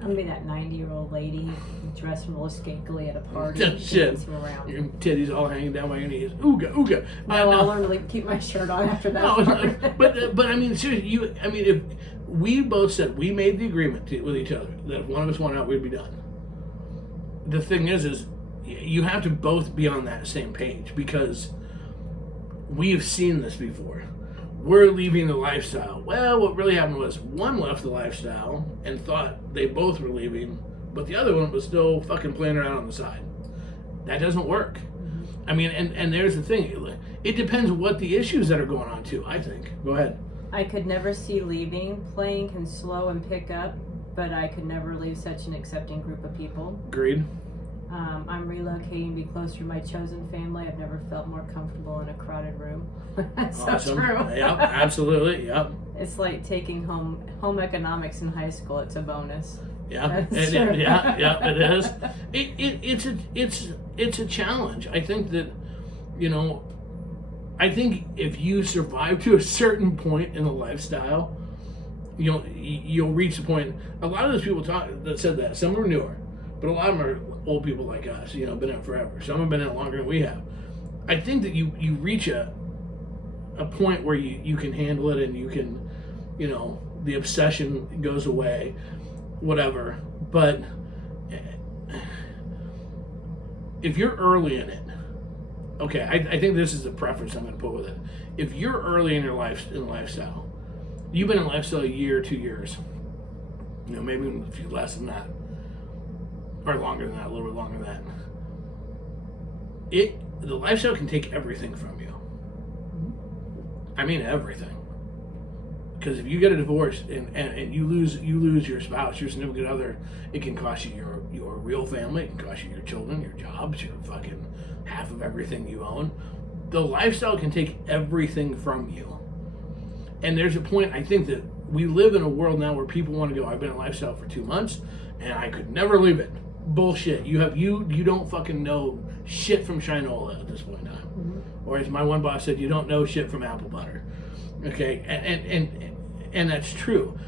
I'm gonna be that 90-year-old lady dressed real skinkily at a party. Shit. Around. Your titties all hanging down by your knees. Ooga, ooga. No, I'll learn to keep my shirt on after that. No, but I mean, seriously, if we both said, we made the agreement with each other that if one of us went out, we'd be done. The thing is you have to both be on that same page, because we've seen this before. We're leaving the lifestyle. Well, what really happened was one left the lifestyle and thought they both were leaving, but the other one was still fucking playing around on the side. That doesn't work. I mean, and there's the thing. It depends what the issues that are going on too, I think. Go ahead. I could never see leaving. Playing can slow and pick up, but I could never leave such an accepting group of people. Agreed. I'm relocating to be closer to my chosen family. I've never felt more comfortable in a crowded room. That's awesome. So true. Yep, absolutely. Yep. It's like taking home economics in high school. It's a bonus. Yeah, it is. It's a challenge. I think that, I think if you survive to a certain point in the lifestyle, you'll reach the point. A lot of those people that said that, some are newer, but a lot of them are old people like us, been in it forever. Some have been in it longer than we have. I think that you reach a point where you can handle it, and you can, the obsession goes away, whatever. But if you're early in it, okay, I think this is the preference I'm going to put with it. If you're early in your lifestyle, you've been in lifestyle a year, 2 years, maybe a few less than that, or longer than that, a little bit longer than that. The lifestyle can take everything from you. I mean everything. Because if you get a divorce and you lose your spouse, your significant other, it can cost you your real family, it can cost you your children, your jobs, your fucking half of everything you own. the lifestyle can take everything from you. And there's a point, I think, that we live in a world now where people want to go, I've been in a lifestyle for 2 months and I could never leave it. Bullshit. You don't fucking know shit from Shinola at this point in time. Mm-hmm. Or as my one boss said, you don't know shit from apple butter. Okay, and that's true.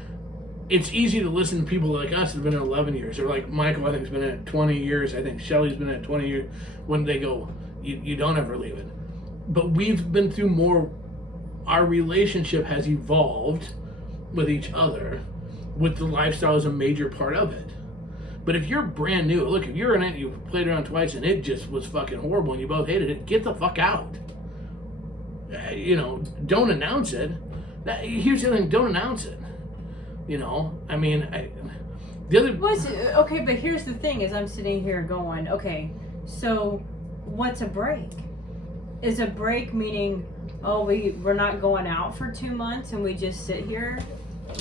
It's easy to listen to people like us that have been in 11 years, or like Michael, I think, has been in it 20 years. I think Shelly's been in it 20 years, when they go, you don't ever leave it. But we've been through more, our relationship has evolved with each other, with the lifestyle as a major part of it. But if you're brand new, look, if you're in it, you played around twice and it just was fucking horrible and you both hated it, get the fuck out. Don't announce it. Here's the thing, don't announce it. I mean, the other... Okay, but here's the thing, is I'm sitting here going, okay, so what's a break? Is a break meaning, oh, we're not going out for 2 months and we just sit here?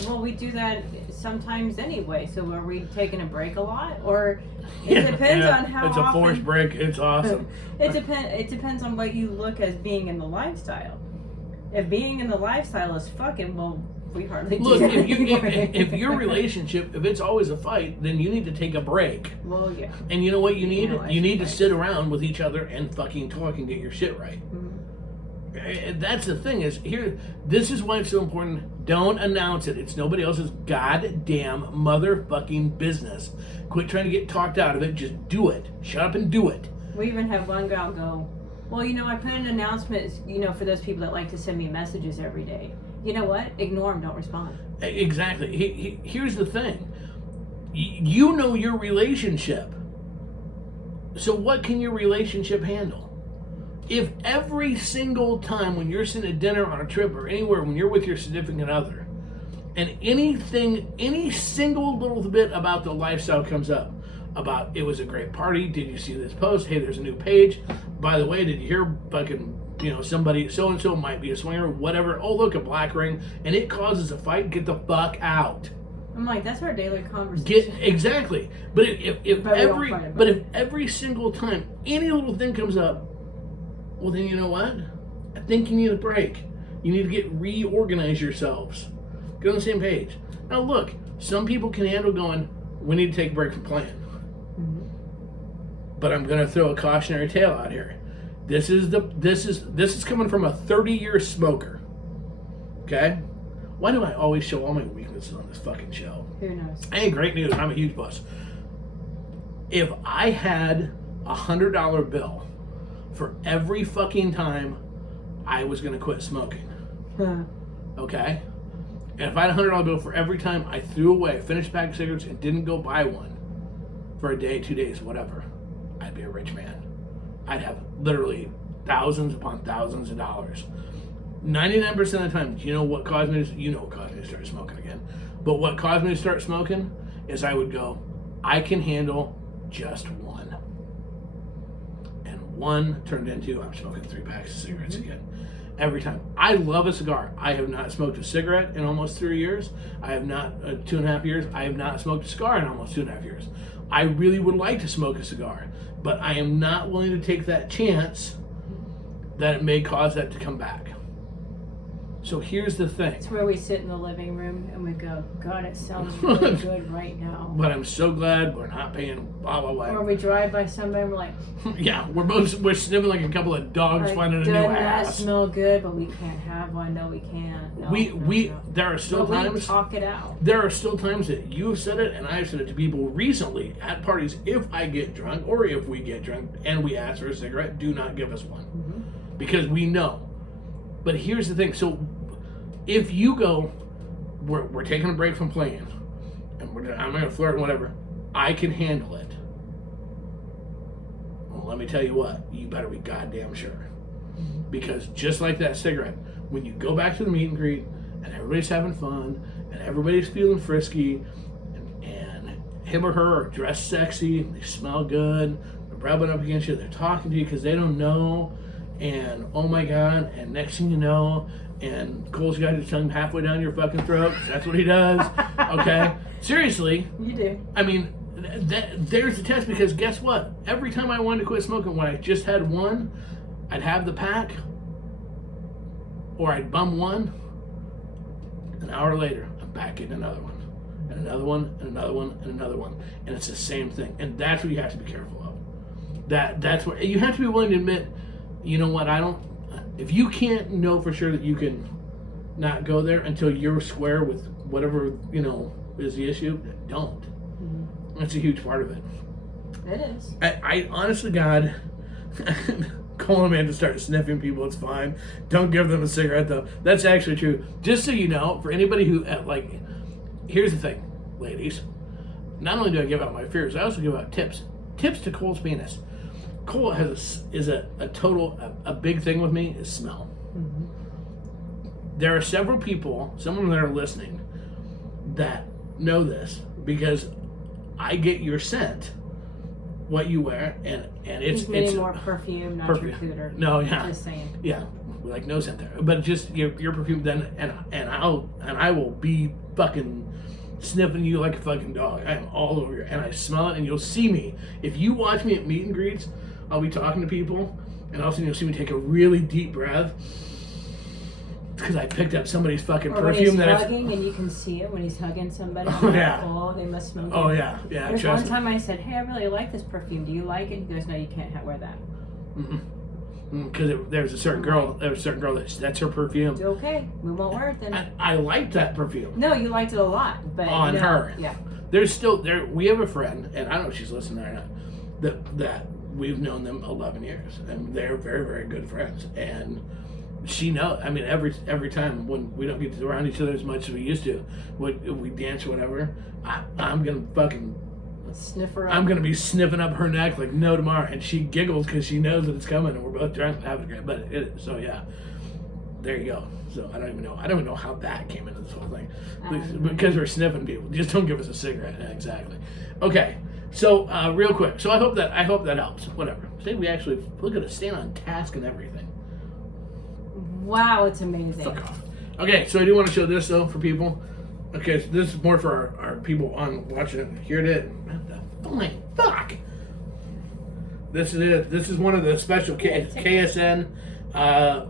Well, we do that sometimes anyway, so are we taking a break a lot? Or it depends on how it's a forced break. It's awesome. It depends on what you look as being in the lifestyle. If being in the lifestyle is fucking, well, we hardly do that anymore. if your relationship, if it's always a fight, then you need to take a break. Well, yeah. And you know what you need? You need to sit around with each other and fucking talk and get your shit right. Mm-hmm. That's the thing, is here, this is why it's so important. Don't announce it. It's nobody else's goddamn motherfucking business. Quit trying to get talked out of it. Just do it. Shut up and do it. We even have one gal go, well, I put an announcement, for those people that like to send me messages every day. You know what? Ignore them, don't respond. Exactly. Here's the thing. You know your relationship. So what can your relationship handle? If every single time when you're sitting at dinner, on a trip, or anywhere, when you're with your significant other, and any single little bit about the lifestyle comes up, about it was a great party, did you see this post, hey, there's a new page, by the way, did you hear fucking, somebody so-and-so might be a swinger, whatever, oh, look, a black ring, and it causes a fight, get the fuck out. I'm like, that's our daily conversation. Exactly. But if every single time any little thing comes up, well, then you know what? I think you need a break. You need to reorganize yourselves. Get on the same page. Now look, some people can handle going, we need to take a break from playing. Mm-hmm. But I'm going to throw a cautionary tale out here. This is coming from a 30-year smoker. Okay? Why do I always show all my weaknesses on this fucking show? Who knows? Hey, great news. I'm a huge boss. If I had $100 bill for every fucking time I was going to quit smoking. Okay? And if I had a $100 bill for every time I threw away a finished pack of cigarettes and didn't go buy one for a day, 2 days, whatever, I'd be a rich man. I'd have literally thousands upon thousands of dollars. 99% of the time, do you know what caused me to start smoking again? But what caused me to start smoking is I would go, I can handle just one. One turned into, I'm smoking 3 packs of cigarettes again. Every time. I love a cigar. I have not smoked a cigarette in almost 3 years. I have not, 2.5 years. I have not smoked a cigar in almost 2.5 years. I really would like to smoke a cigar, but I am not willing to take that chance that it may cause that to come back. So here's the thing. It's where we sit in the living room and we go, God, it sounds really good right now. But I'm so glad we're not paying blah, blah, blah. Or we drive by somebody and we're like... Yeah, we're sniffing like a couple of dogs finding a new ass. Doesn't that smell good, but we can't have one. No, we can't. No, there are still times... we talk it out. There are still times that you've said it and I've said it to people recently at parties. If I get drunk or if we get drunk and we ask for a cigarette, do not give us one. Mm-hmm. Because we know. But here's the thing. So if you go, we're taking a break from playing, and I'm going to flirt and whatever, I can handle it. Well, let me tell you what, you better be goddamn sure. Because just like that cigarette, when you go back to the meet and greet, and everybody's having fun, and everybody's feeling frisky, and him or her are dressed sexy, they smell good, they're rubbing up against you, they're talking to you because they don't know, and oh my God, and next thing you know, and Cole's got his tongue halfway down your fucking throat, 'cause that's what he does, okay? Seriously. You do. I mean, there's the test, because guess what? Every time I wanted to quit smoking, when I just had one, I'd have the pack, or I'd bum one. An hour later, I'm back in another one, and another one, and another one, and another one, and it's the same thing. And that's what you have to be careful of. That's what you have to be willing to admit. You know what? If you can't know for sure that you can not go there until you're square with whatever is the issue, don't. Mm-hmm. That's a huge part of it. It is. I honestly, God, call a man to start sniffing people, it's fine. Don't give them a cigarette, though. That's actually true. Just so you know, for anybody who, here's the thing, ladies. Not only do I give out my fears, I also give out tips. Tips to Cole's penis. Cole is a big thing with me is smell. Mm-hmm. There are several people, some of them that are listening, that know this because I get your scent, what you wear, and it's more perfume, not your cooter. No, yeah, just saying. Yeah, like no scent there, but just your perfume. Then and I will be fucking sniffing you like a fucking dog. I am all over you, and I smell it, and you'll see me if you watch me at meet and greets. I'll be talking to people, and all of a sudden you'll see me take a really deep breath. Because I picked up somebody's fucking perfume. When he's hugging, and you can see it when he's hugging somebody. Oh, yeah. Oh, they must smell good. Oh, yeah. There's one time I said, hey, I really like this perfume. Do you like it? He goes, no, you can't wear that. Because there's a certain girl. That's her perfume. It's okay. We won't wear it then. I liked that perfume. No, you liked it a lot. But on her. Yeah. There's still there. We have a friend, and I don't know if she's listening or not. That we've known them 11 years, and they're very, very good friends. And she knows. I mean, every time when we don't get around each other as much as we used to, we dance or whatever, I'm gonna fucking sniff her up. I'm gonna be sniffing up her neck like no tomorrow, and she giggles because she knows that it's coming, and we're both trying to have it. But so yeah, there you go. So I don't even know how that came into this whole thing, because we're sniffing people. Just don't give us a cigarette. Yeah, exactly. Okay. So real quick. So I hope that helps. Whatever. See, we actually look at us staying on task and everything. Wow, it's amazing. Fuck off. Okay, so I do want to show this though for people. Okay, so this is more for our people on watching it. Here it is. What the flying fuck? This is it. This is one of the special KSN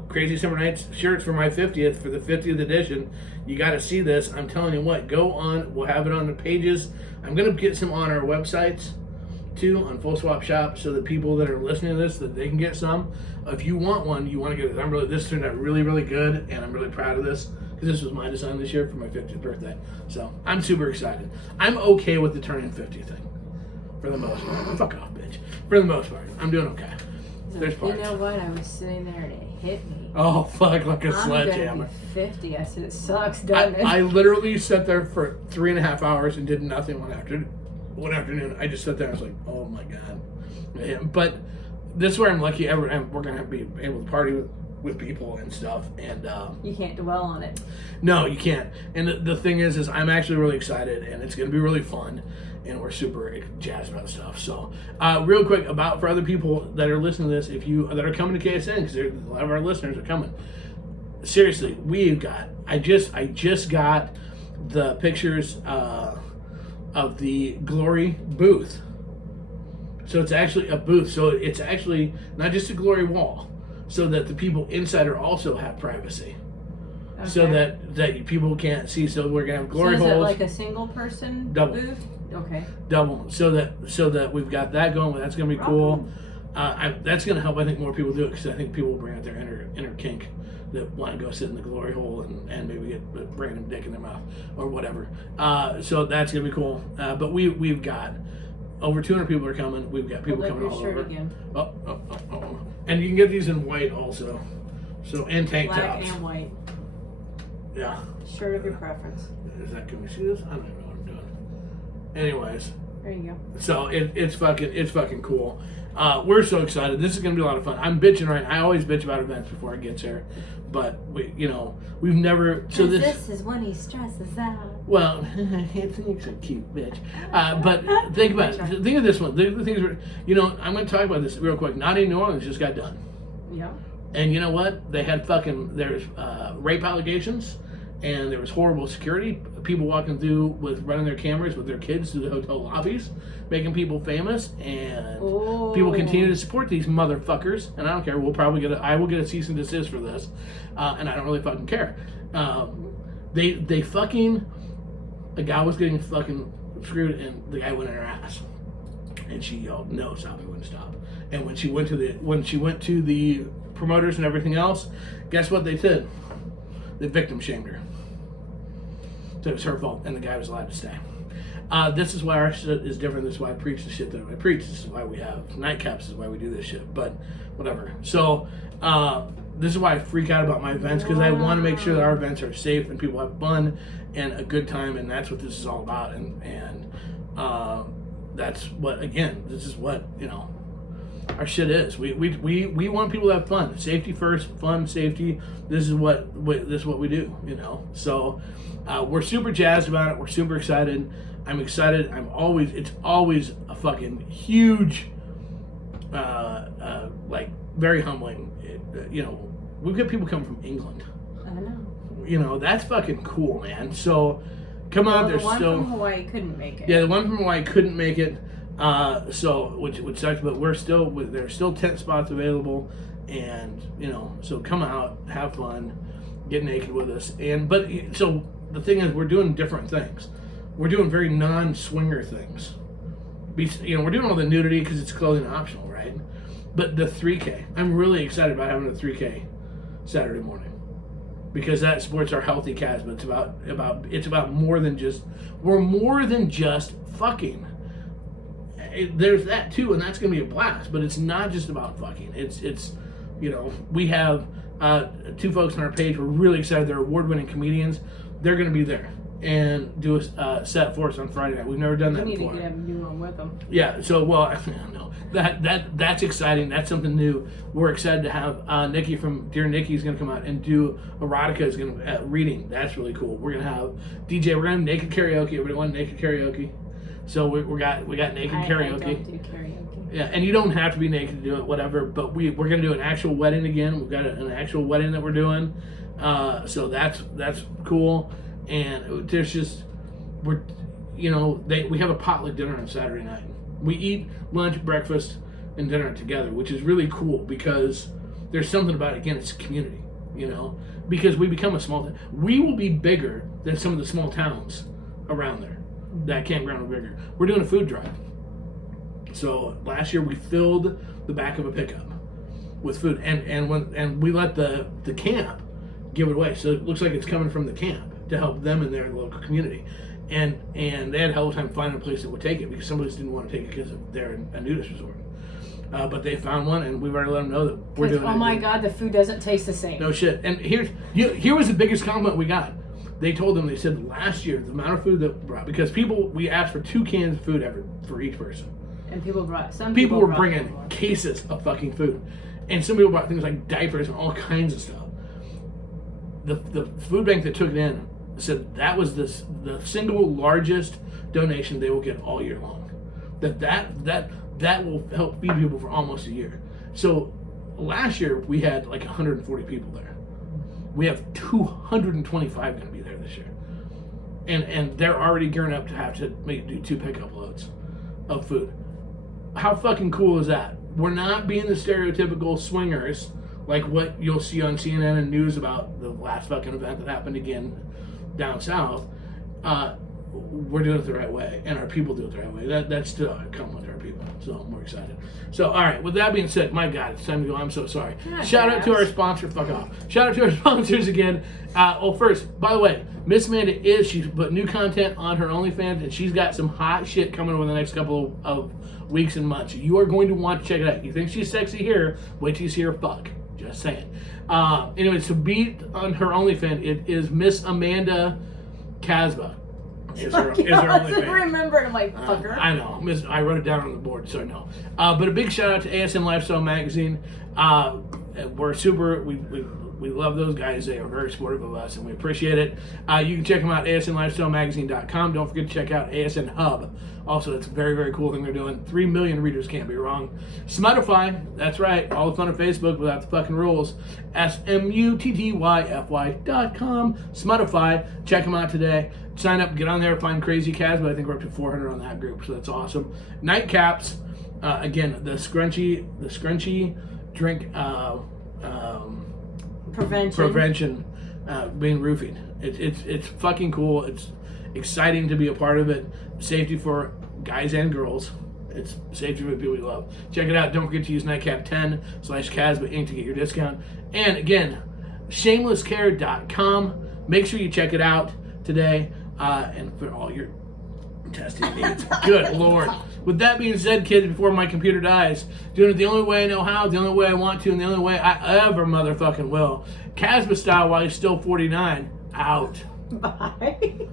Crazy Summer Nights shirts for my 50th, for the 50th edition. You got to see this. I'm telling you what. Go on. We'll have it on the pages. I'm gonna get some on our websites too, on Full Swap Shop, so that people that are listening to this, that they can get some. If you want one, you want to get it. This turned out really, really good, and I'm really proud of this because this was my design this year for my 50th birthday. So I'm super excited. I'm okay with the turning 50 thing for the most part. Fuck off, bitch. For the most part, I'm doing okay. There's parts. You know what? I was sitting there and it hit me. Oh fuck! Like a sledgehammer. I'm gonna be 50. I said it sucks, doesn't it? I literally sat there for 3.5 hours and did nothing one afternoon. I just sat there and was like, oh my god. Yeah, but this is where I'm lucky. We're gonna be able to party with people and stuff, and you can't dwell on it. No, you can't. And the thing is I'm actually really excited, and it's gonna be really fun, and we're super jazzed about stuff. So real quick, for other people that are listening to this, that are coming to KSN, because a lot of our listeners are coming, seriously, I just got the pictures of the Glory booth. So it's actually a booth. So it's actually not just a Glory wall, so that the people inside also have privacy. Okay. So that people can't see. So we're gonna have Glory holes. So is it like a single person booth? Okay. Double. So that we've got that going. That's gonna be cool. That's gonna help. I think more people do it, because I think people will bring out their inner kink, that want to go sit in the Glory hole and maybe get a random dick in their mouth or whatever. So that's gonna be cool. But we've got over 200 people are coming. We've got people coming all over. Again. Oh. And you can get these in white also. So, and tank Black tops. And white. Yeah. Shirt of your preference. Can we see this? I don't even know what I'm doing. Anyways. There you go. So it's fucking cool. We're so excited. This is gonna be a lot of fun. I'm bitching right now. I always bitch about events before it gets here, but we've never. So this is when he stresses out. Well, it's a cute bitch. But think about it. Think of this one. The things I'm gonna talk about this real quick. Naughty New Orleans just got done. Yeah. And you know what? They had there's rape allegations and there was horrible security. People walking through with running their cameras with their kids through the hotel lobbies, making people famous, and people continue to support these motherfuckers. And I don't care. I will get a cease and desist for this, and I don't really fucking care. They fucking, a guy was getting fucking screwed, and the guy went in her ass, and she yelled, "No, stop!" He wouldn't stop. And when she went to the promoters and everything else, guess what they did? They victim shamed her. So it was her fault, and the guy was allowed to stay. This is why our shit is different. This is why I preach the shit that I preach. This is why we have nightcaps. This is why we do this shit. But whatever. So this is why I freak out about my events, because I want to make sure that our events are safe and people have fun and a good time, and that's what this is all about. And that's what, again, this is what, you know, our shit is. We want people to have fun. Safety first, fun, safety. This is what we do, you know. So we're super jazzed about it. We're super excited. I'm excited. It's always a fucking huge, like, very humbling. You know, we've got people coming from England. I know. You know, that's fucking cool, man. So come on, the one from Hawaii couldn't make it. Yeah, the one from Hawaii couldn't make it. So which sucks, but there's still tent spots available, and you know, so come out, have fun, get naked with us. So the thing is, we're doing different things. We're doing very non-swinger things. You know, we're doing all the nudity because it's clothing optional, right? But the 3K, I'm really excited about having a 3K Saturday morning, because that supports our healthy Casbah. It's about more than just, we're more than just fucking. There's that too, and that's gonna be a blast. But it's not just about fucking. It's you know, we have two folks on our page. We're really excited. They're award-winning comedians. They're gonna be there and do a set for us on Friday night. We've never done that before. We need to get them do one with them. Yeah. So I don't know. That's exciting. That's something new. We're excited to have Nikki from Dear Nikki is going to come out and do erotica. Is going to reading. That's really cool. We're going to have DJ. We're going to have naked karaoke. Everybody want naked karaoke? So we got naked karaoke. I don't do karaoke. Yeah, and you don't have to be naked to do it, whatever. But we're going to do an actual wedding again. We've got an actual wedding that we're doing. So that's cool. And there's just we have a potluck dinner on Saturday night. We eat lunch, breakfast, and dinner together, which is really cool because there's something about it. Again, it's community, you know, because we become a small town. We will be bigger than some of the small towns around there. That campground will be bigger. We're doing a food drive. So last year we filled the back of a pickup with food, and we let the camp give it away. So it looks like it's coming from the camp to help them in their local community. And they had a hell of a time finding a place that would take it, because somebody just didn't want to take it because they're a nudist resort. But they found one, and we've already let them know that we're doing it. Oh my God, the food doesn't taste the same. No shit. And here was the biggest compliment we got. They said last year, the amount of food that brought, because we asked for 2 cans of food for each person. And people were bringing cases of fucking food. And some people brought things like diapers and all kinds of stuff. The food bank that took it in said that was the single largest donation they will get all year long. That will help feed people for almost a year. So last year we had like 140 people there. We have 225 going to be there this year, and they're already gearing up to have to do 2 pickup loads of food. How fucking cool is that? We're not being the stereotypical swingers like what you'll see on CNN and news about the last fucking event that happened again down south. We're doing it the right way, and our people do it the right way. That's still a compliment to our people, so we're excited. So, all right, with that being said, my God, it's time to go. I'm so sorry. Shout out to our sponsor. Fuck off. Shout out to our sponsors again. First, by the way, Miss Amanda she's put new content on her OnlyFans, and she's got some hot shit coming over the next couple of weeks and months. You are going to want to check it out. You think she's sexy here? Wait till you see her fuck. Just saying. Anyway, so beat on her OnlyFans, it is Miss Amanda Casbah. I remember, I'm like, fucker. I know. I wrote it down on the board, so I know. But a big shout out to ASM Lifestyle Magazine. We're super. We love those guys. They are very supportive of us, and we appreciate it. You can check them out, asnlifestylemagazine.com. Don't forget to check out ASN Hub. Also, it's a very, very cool thing they're doing. 3 million readers, can't be wrong. Smuttify, that's right. All the fun of Facebook without the fucking rules. SMUTTYFY.com. Smuttify. Check them out today. Sign up, get on there, find Krazy Casba. I think we're up to 400 on that group, so that's awesome. Nightcaps. Again, the scrunchy drink prevention being roofied. It's fucking cool. It's exciting to be a part of it. Safety for guys and girls. It's safety for the people we love. Check it out. Don't forget to use nightcap10/Casba Inc. to get your discount. And again, shamelesscare.com. Make sure you check it out today, and for all your testing needs. Good Lord. With that being said, kids, before my computer dies, doing it the only way I know how, the only way I want to, and the only way I ever motherfucking will. Casba style while he's still 49. Out. Bye.